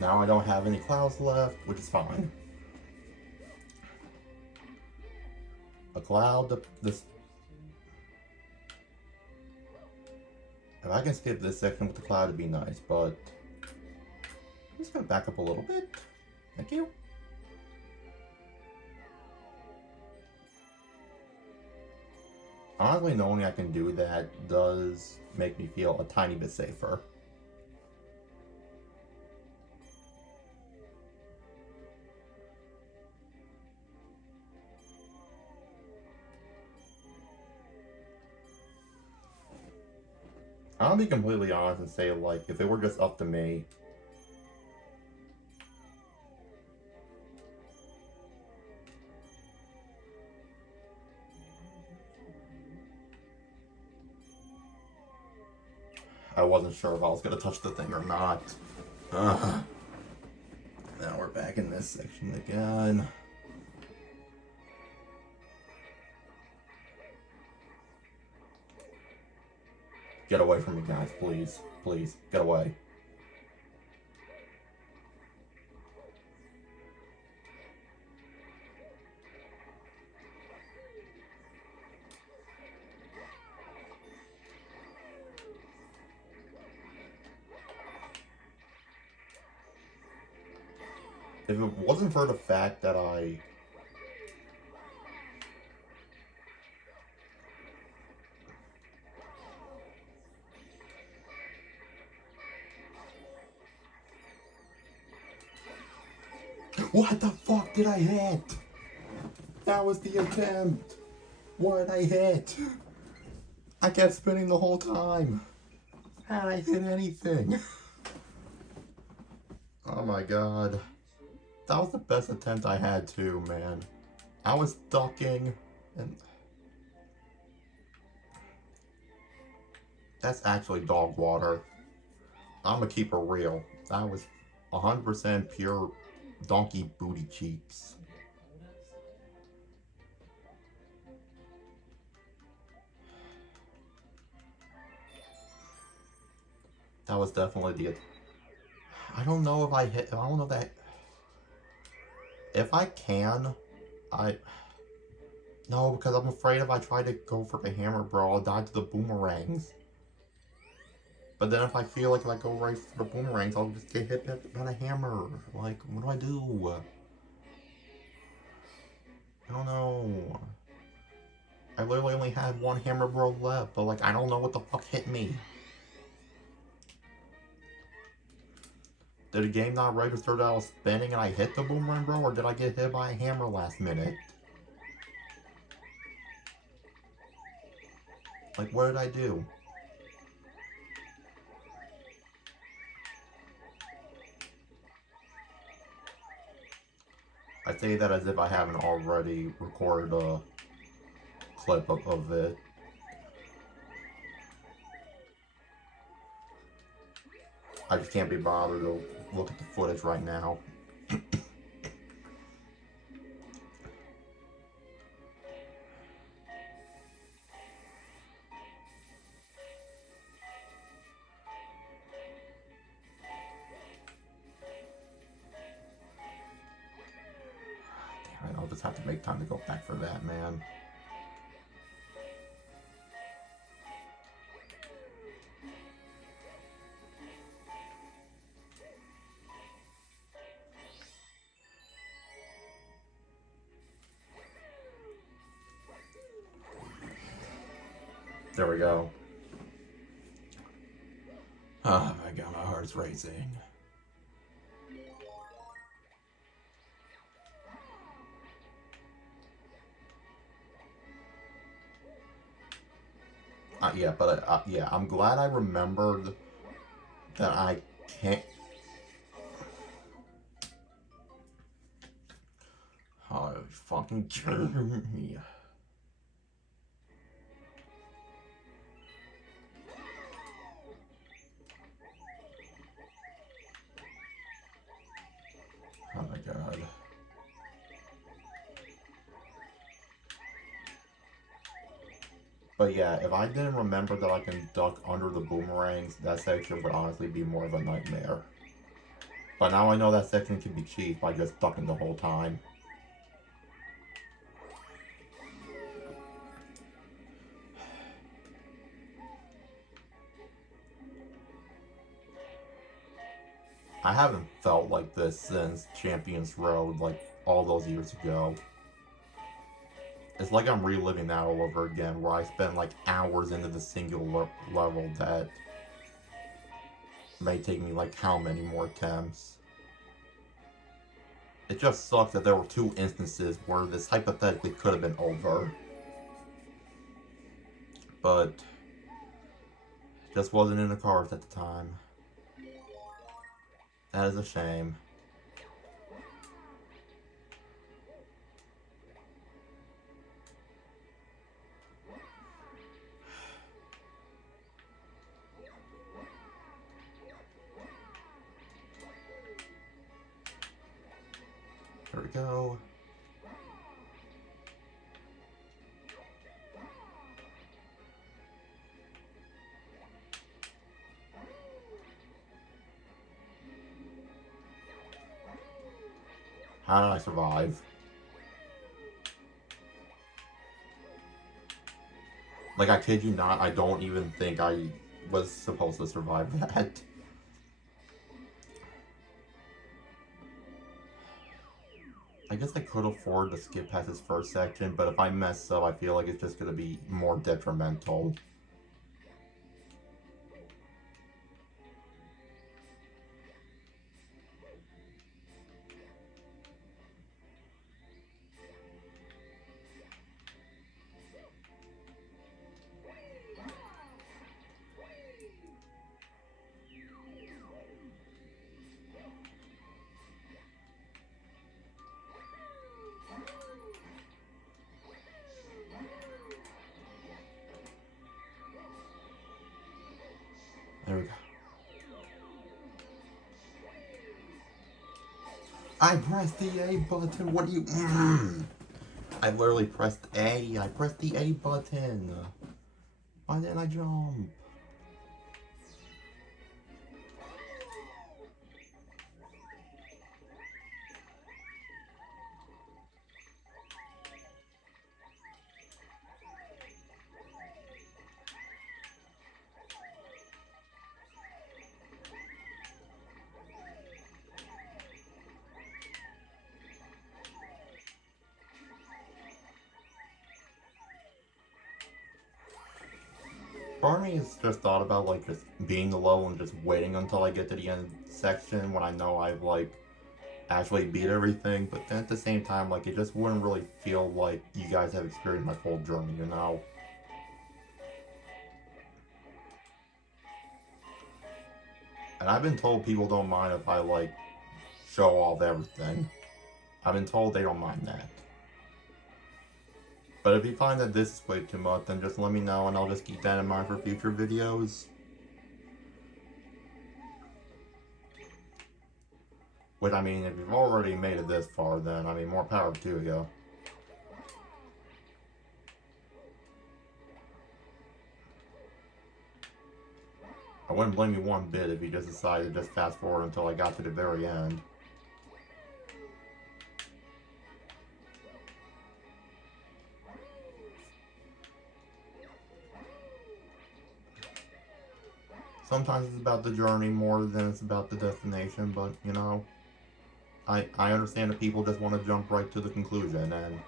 Now I don't have any clouds left, which is fine. A cloud, this... If I can skip this section with the cloud, it'd be nice, but... I'm just gonna back up a little bit. Thank you. Honestly, knowing I can do that does make me feel a tiny bit safer. I'll be completely honest and say, like, if it were just up to me, I wasn't sure if I was going to touch the thing or not. Now we're back in this section again. Get away from me, guys, please. Please, get away. If it wasn't for the fact that I... What the fuck did I hit? That was the attempt. What did I hit? I kept spinning the whole time. How did I hit anything? Oh my god. That was the best attempt I had too, man. I was ducking and... That's actually dog water. I'm gonna keep it real. That was 100% pure donkey booty cheeks. That was definitely the... I don't know if I hit... I don't know that... If I can, No, because I'm afraid if I try to go for the hammer, bro, I'll die to the boomerangs. But then if I feel like if I go right for the boomerangs, I'll just get hit by the hammer. Like, what do I do? I don't know. I literally only had one hammer bro left, but like, I don't know what the fuck hit me. Did the game not register that I was spinning and I hit the boomerang, bro? Or did I get hit by a hammer last minute? Like, what did I do? I say that as if I haven't already recorded a clip of it. I just can't be bothered to look at the footage right now. just have to make time to go back for that, man. There we go. Oh my god, my heart's racing. Yeah, but yeah, I'm glad I remembered that I can't. Oh, fucking kidding me. Oh my god. But yeah, if I didn't remember that I can duck under the boomerangs, that section would honestly be more of a nightmare. But now I know that section can be cheap by just ducking the whole time. I haven't felt like this since Champions Road, like all those years ago. It's like I'm reliving that all over again, where I spend like hours into the single level that may take me like how many more attempts. It just sucks that there were 2 instances where this hypothetically could have been over. But it just wasn't in the cards at the time. That is a shame. There we go. How did I survive? Like, I kid you not, I don't even think I was supposed to survive that. I guess I could afford to skip past this first section, but if I mess up, I feel like it's just going to be more detrimental. There we go. I pressed the A button. What do you... I literally pressed A. I pressed the A button. Why didn't I jump? Part of me has just thought about like just being the level and just waiting until I get to the end section when I know I've like actually beat everything, but then at the same time, like it just wouldn't really feel like you guys have experienced my full journey, you know? And I've been told people don't mind if I like show off everything. I've been told they don't mind that. But if you find that this is way too much, then just let me know and I'll just keep that in mind for future videos. Which, I mean, if you've already made it this far, then, I mean, more power to you. I wouldn't blame you one bit if you just decided to just fast forward until I got to the very end. Sometimes it's about the journey more than it's about the destination, but, you know, I understand that people just want to jump right to the conclusion, and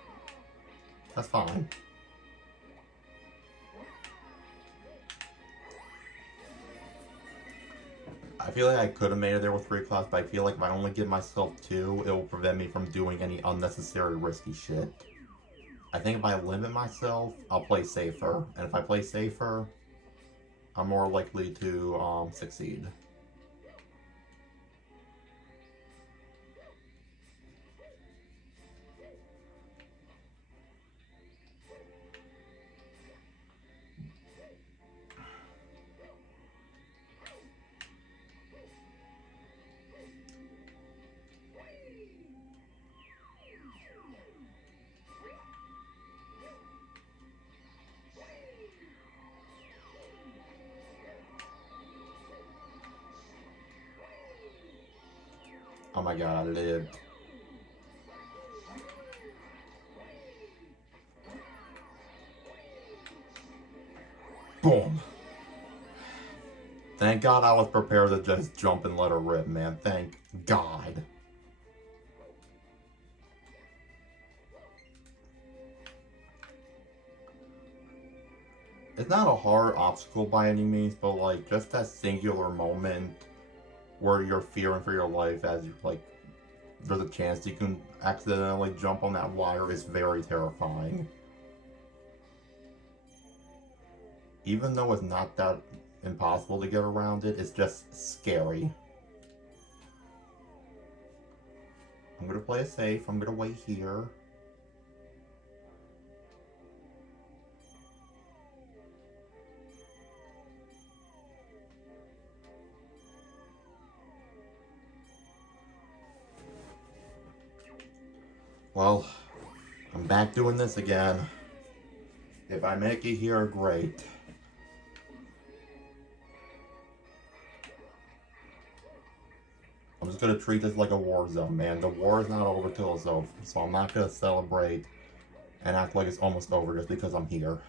that's fine. I feel like I could have made it there with 3 class, but I feel like if I only give myself 2, it will prevent me from doing any unnecessary risky shit. I think if I limit myself, I'll play safer, and if I play safer, I'm more likely to succeed. Oh my god, I lived. Boom! Thank God I was prepared to just jump and let her rip, man. Thank God. It's not a hard obstacle by any means, but like just that singular moment where you're fearing for your life as you like there's a chance you can accidentally jump on that wire is very terrifying. Even though it's not that impossible to get around it, it's just scary. I'm gonna play it safe. I'm gonna wait here. Well, I'm back doing this again. If I make it here, great. I'm just gonna treat this like a war zone, man. The war is not over till it's over, so I'm not gonna celebrate and act like it's almost over just because I'm here.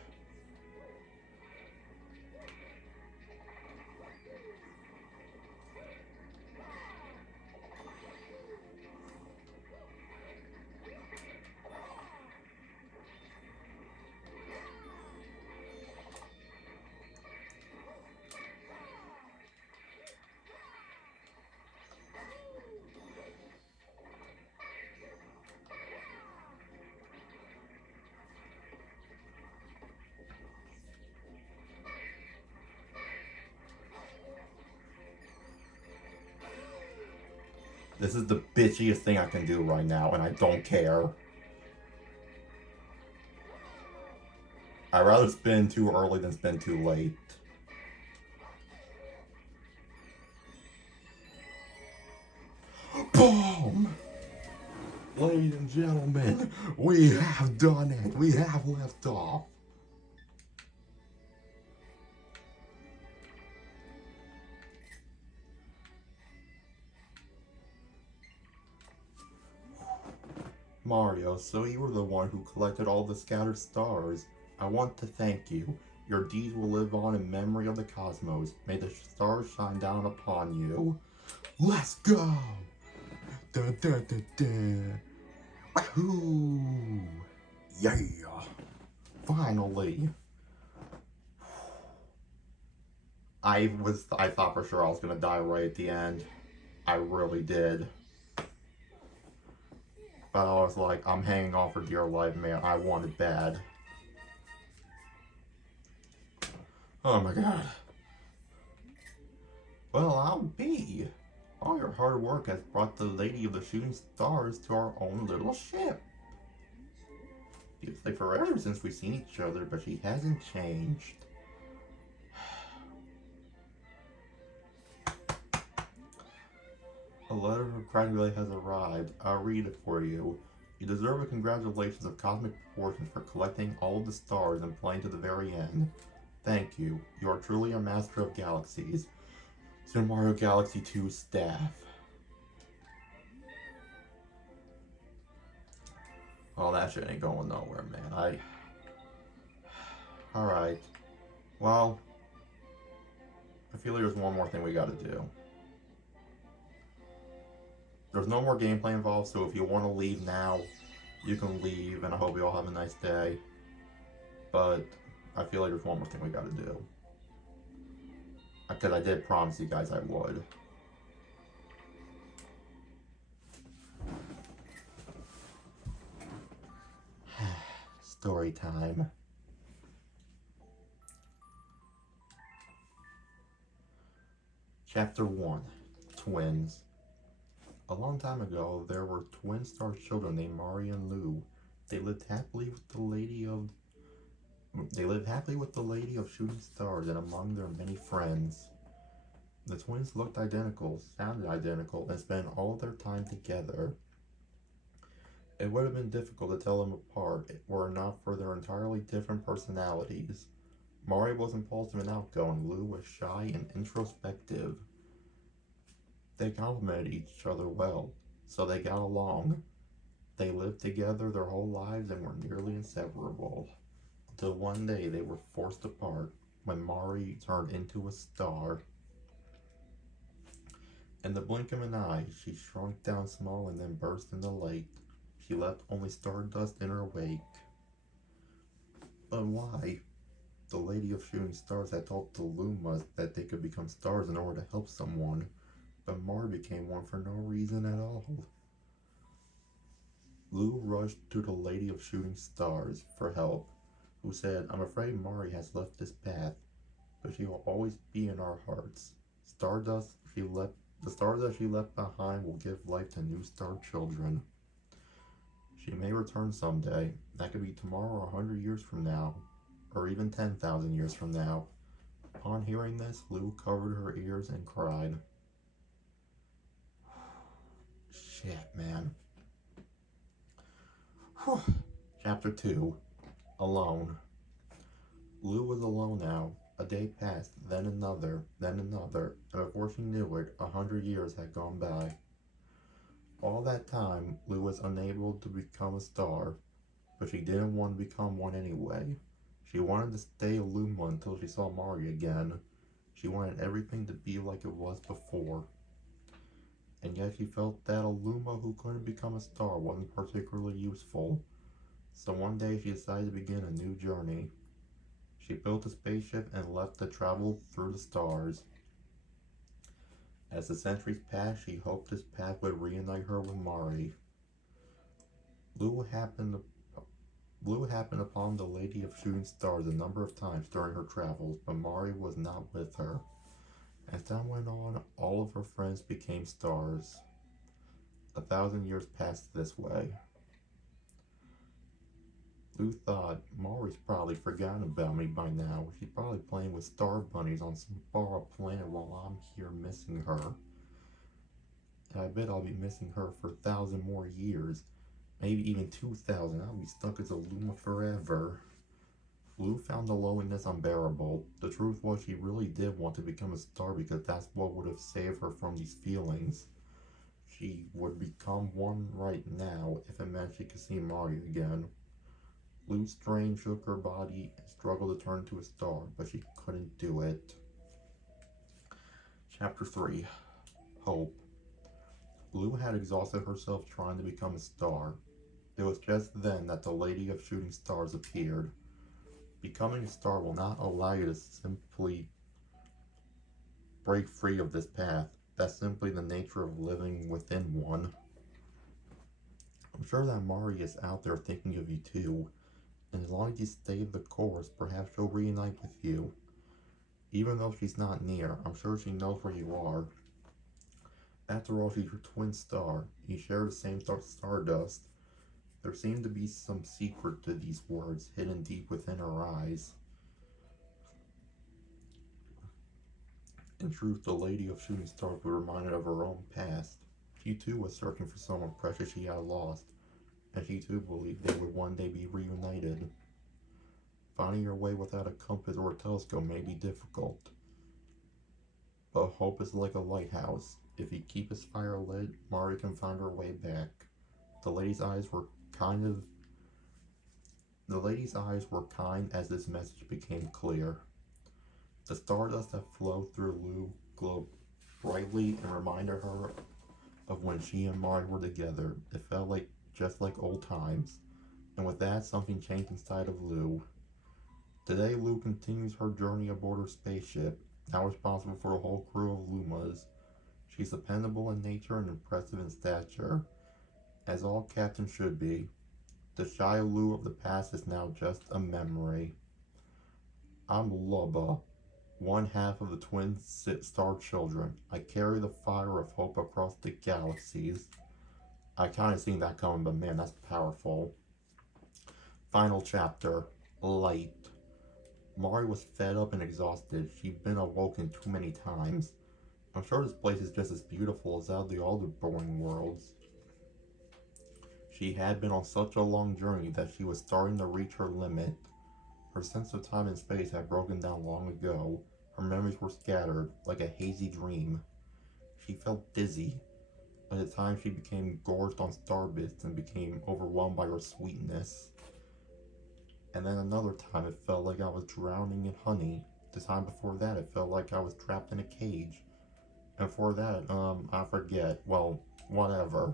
This is the bitchiest thing I can do right now, and I don't care. I'd rather spin too early than spin too late. Boom! Ladies and gentlemen, we have done it. We have left off. Mario, so you were the one who collected all the scattered stars. I want to thank you. Your deeds will live on in memory of the cosmos. May the stars shine down upon you. Let's go! Da da da da. Wahoo! Yeah! Finally! I thought for sure I was gonna die right at the end. I really did. But I was like, I'm hanging on for dear life, man. I want it bad. Oh my god. Well, I'll be. All your hard work has brought the Lady of the Shooting Stars to our own little ship. Feels like forever since we've seen each other, but she hasn't changed. A letter of congratulations has arrived. I'll read it for you. You deserve a congratulations of cosmic proportions for collecting all of the stars and playing to the very end. Thank you. You are truly a master of galaxies. Super Mario Galaxy 2 staff. Oh, that shit ain't going nowhere, man. Alright. Well, I feel like there's one more thing we gotta do. There's no more gameplay involved, so if you want to leave now, you can leave, and I hope you all have a nice day. But I feel like there's one more thing we gotta do. Because I did promise you guys I would. Story time. Chapter 1. Twins. A long time ago, there were twin star children named Mari and Lou. They lived happily with the lady of shooting stars and among their many friends. The twins looked identical, sounded identical, and spent all of their time together. It would have been difficult to tell them apart were it not for their entirely different personalities. Mari was impulsive and outgoing, Lou was shy and introspective. They complemented each other well, so they got along. They lived together their whole lives and were nearly inseparable. Until one day they were forced apart when Mari turned into a star. In the blink of an eye, she shrunk down small and then burst into light. She left only stardust in her wake. But why? The Lady of Shooting Stars had told the Lumas that they could become stars in order to help someone, but Mari became one for no reason at all. Lou rushed to the Lady of Shooting Stars for help, who said, "I'm afraid Mari has left this path, but she will always be in our hearts. The stardust she left behind will give life to new star children. She may return someday. That could be tomorrow or 100 years from now, or even 10,000 years from now." Upon hearing this, Lou covered her ears and cried. Shit, man. Whew. Chapter 2. Alone. Lou was alone now. A day passed, then another, and before she knew it, 100 years had gone by. All that time, Lou was unable to become a star, but she didn't want to become one anyway. She wanted to stay a Luma until she saw Mari again. She wanted everything to be like it was before. And yet she felt that a Luma who couldn't become a star wasn't particularly useful. So one day she decided to begin a new journey. She built a spaceship and left to travel through the stars. As the centuries passed, she hoped this path would reunite her with Mari. Lou happened upon the Lady of Shooting Stars a number of times during her travels, but Mari was not with her. As time went on, all of her friends became stars. 1,000 years passed this way. Lou thought, Mari's probably forgotten about me by now. She's probably playing with star bunnies on some far-off planet while I'm here missing her. And I bet I'll be missing her for 1,000 more years. Maybe even 2,000. I'll be stuck as a Luma forever. Lou found the loneliness unbearable. The truth was she really did want to become a star because that's what would have saved her from these feelings. She would become one right now if it meant she could see Mari again. Lou strained, shook her body, and struggled to turn into a star, but she couldn't do it. Chapter 3. Hope. Lou had exhausted herself trying to become a star. It was just then that the Lady of Shooting Stars appeared. Becoming a star will not allow you to simply break free of this path. That's simply the nature of living within one. I'm sure that Mari is out there thinking of you too. And as long as you stay the course, perhaps she'll reunite with you. Even though she's not near, I'm sure she knows where you are. After all, she's your twin star. You share the same stardust. There seemed to be some secret to these words, hidden deep within her eyes. In truth, the Lady of Shooting Stars was reminded of her own past. She too was searching for someone precious she had lost, and she too believed they would one day be reunited. Finding your way without a compass or a telescope may be difficult, but hope is like a lighthouse. If you keep its fire lit, Mari can find her way back. The lady's eyes were kind as this message became clear. The stardust that flowed through Lou glowed brightly and reminded her of when she and Mari were together. It felt like just like old times. And with that, something changed inside of Lou. Today, Lou continues her journey aboard her spaceship, now responsible for a whole crew of Lumas. She's dependable in nature and impressive in stature, as all captains should be. The shy Lou of the past is now just a memory. I'm Lubba, one half of the twin star children. I carry the fire of hope across the galaxies. I kinda seen that coming, but man, that's powerful. Final chapter, Light. Mari was fed up and exhausted. She'd been awoken too many times. I'm sure this place is just as beautiful as all the other boring worlds. She had been on such a long journey that she was starting to reach her limit. Her sense of time and space had broken down long ago. Her memories were scattered, like a hazy dream. She felt dizzy. By the time she became gorged on starbits and became overwhelmed by her sweetness. And then another time it felt like I was drowning in honey. The time before that it felt like I was trapped in a cage. And for that, I forget. Well, whatever.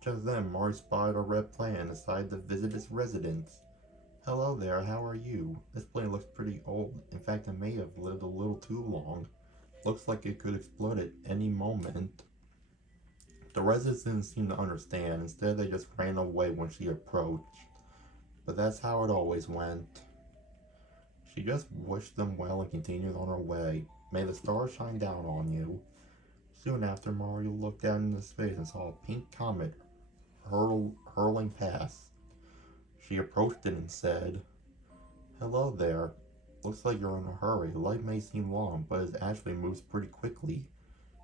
Just then, Mari spied a red plane and decided to visit its residence. Hello there, how are you? This plane looks pretty old. In fact, it may have lived a little too long. Looks like it could explode at any moment. The residents didn't seem to understand. Instead, they just ran away when she approached. But that's how it always went. She just wished them well and continued on her way. May the stars shine down on you. Soon after, Mario looked out into space and saw a pink comet hurling past. She approached it and said, Hello there. Looks like you're in a hurry. Light may seem long, but it actually moves pretty quickly.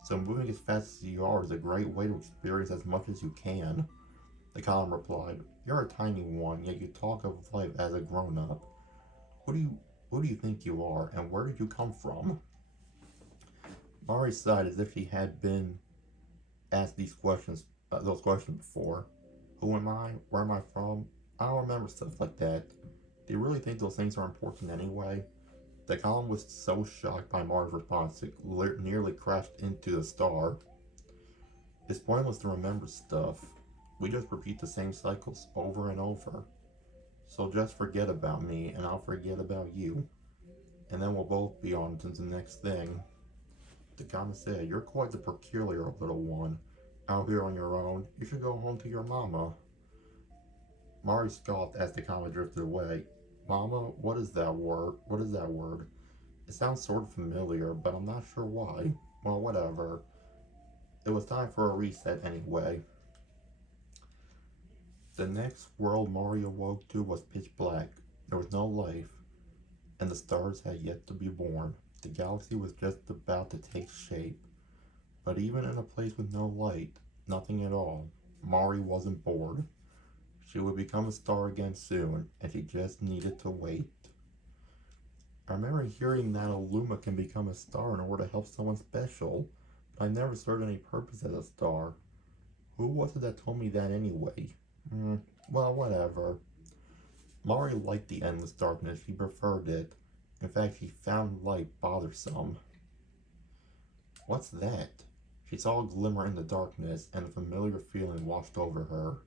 So moving as fast as you are is a great way to experience as much as you can. The column replied, You're a tiny one, yet you talk of life as a grown-up. Who do you think you are, and where did you come from? Mari sighed as if she had been asked those questions before. Who am I? Where am I from? I don't remember stuff like that. Do you really think those things are important anyway? The column was so shocked by Mari's response it nearly crashed into the star. It's pointless to remember stuff. We just repeat the same cycles over and over. So just forget about me, and I'll forget about you. And then we'll both be on to the next thing. The comet said, You're quite the peculiar little one. Out here on your own, you should go home to your mama. Mari scoffed as the comet drifted away. Mama, what is that word? What is that word? It sounds sort of familiar, but I'm not sure why. Well, whatever. It was time for a reset anyway. The next world Mari awoke to was pitch black. There was no life, and the stars had yet to be born. The galaxy was just about to take shape. But even in a place with no light, nothing at all, Mari wasn't bored. She would become a star again soon, and she just needed to wait. I remember hearing that a Luma can become a star in order to help someone special, but I never served any purpose as a star. Who was it that told me that anyway? Well, whatever. Mari liked the endless darkness. She preferred it. In fact, she found light bothersome. What's that? She saw a glimmer in the darkness, and a familiar feeling washed over her.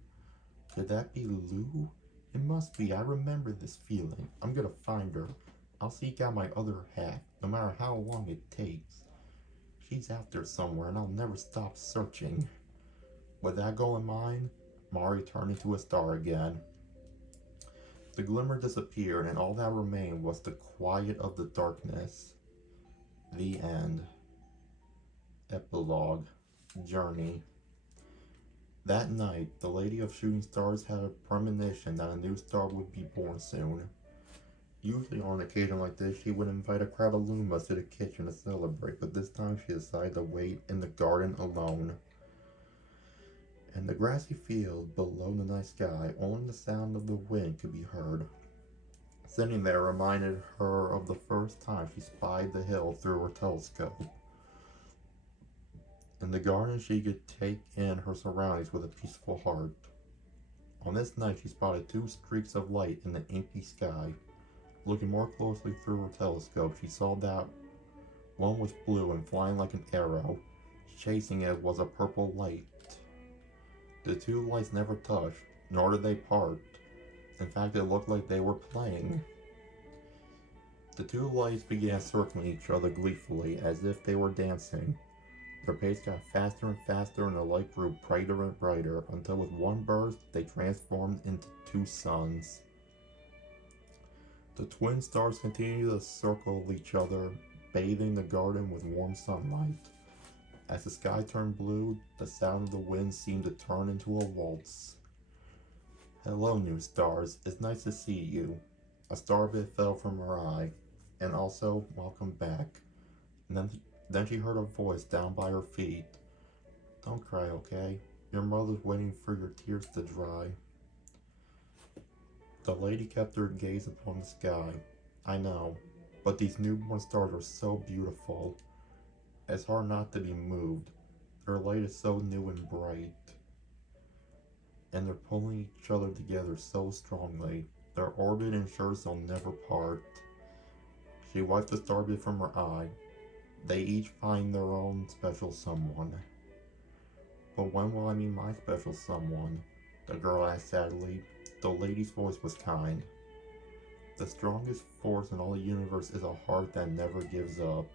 Could that be Lou? It must be. I remember this feeling. I'm gonna find her. I'll seek out my other half, no matter how long it takes. She's out there somewhere, and I'll never stop searching. With that goal in mind, Mari turned into a star again. The glimmer disappeared, and all that remained was the quiet of the darkness. The end. Epilogue. Journey. That night, the Lady of Shooting Stars had a premonition that a new star would be born soon. Usually on an occasion like this, she would invite a crowd of Lumas to the kitchen to celebrate, but this time she decided to wait in the garden alone. In the grassy field below the night sky, only the sound of the wind could be heard. Sitting there reminded her of the first time she spied the hill through her telescope. In the garden, she could take in her surroundings with a peaceful heart. On this night, she spotted two streaks of light in the inky sky. Looking more closely through her telescope, she saw that one was blue and flying like an arrow. Chasing it was a purple light. The two lights never touched, nor did they part. In fact, it looked like they were playing. The two lights began circling each other gleefully, as if they were dancing. Their pace got faster and faster, and the light grew brighter and brighter, until with one burst, they transformed into two suns. The twin stars continued to circle each other, bathing the garden with warm sunlight. As the sky turned blue, the sound of the wind seemed to turn into a waltz. "Hello, new stars. It's nice to see you." A star bit fell from her eye. "And also, welcome back." And then she heard a voice down by her feet. "Don't cry, okay? Your mother's waiting for your tears to dry." The lady kept her gaze upon the sky. "I know, but these newborn stars are so beautiful. It's hard not to be moved. Their light is so new and bright. And they're pulling each other together so strongly. Their orbit ensures they'll never part." She wiped the starbit from her eye. "They each find their own special someone." "But when will I meet my special someone?" the girl asked sadly. The lady's voice was kind. "The strongest force in all the universe is a heart that never gives up."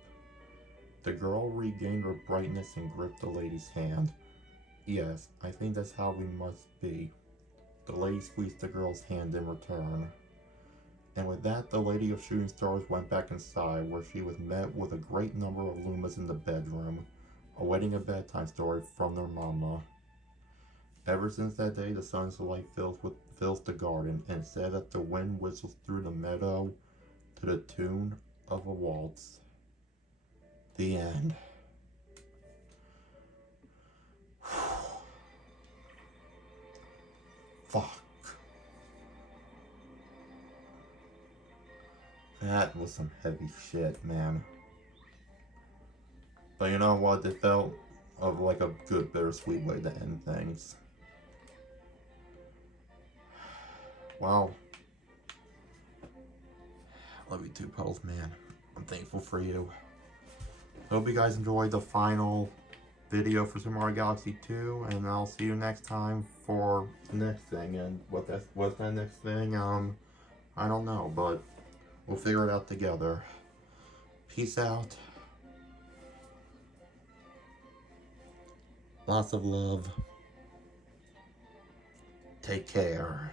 The girl regained her brightness and gripped the lady's hand. "Yes, I think that's how we must be." The lady squeezed the girl's hand in return. And with that, the Lady of Shooting Stars went back inside, where she was met with a great number of Lumas in the bedroom, awaiting a bedtime story from their mama. Ever since that day, the sun's light fills the garden, and it's said that the wind whistles through the meadow to the tune of a waltz. The end. Fuck. That was some heavy shit, man. But you know what? It felt of like a good bittersweet way to end things. Well, love you too, Pels, man. I'm thankful for you. Hope you guys enjoyed the final video for Super Mario Galaxy 2, and I'll see you next time for the next thing. And what's that next thing? I don't know, but we'll figure it out together. Peace out. Lots of love. Take care.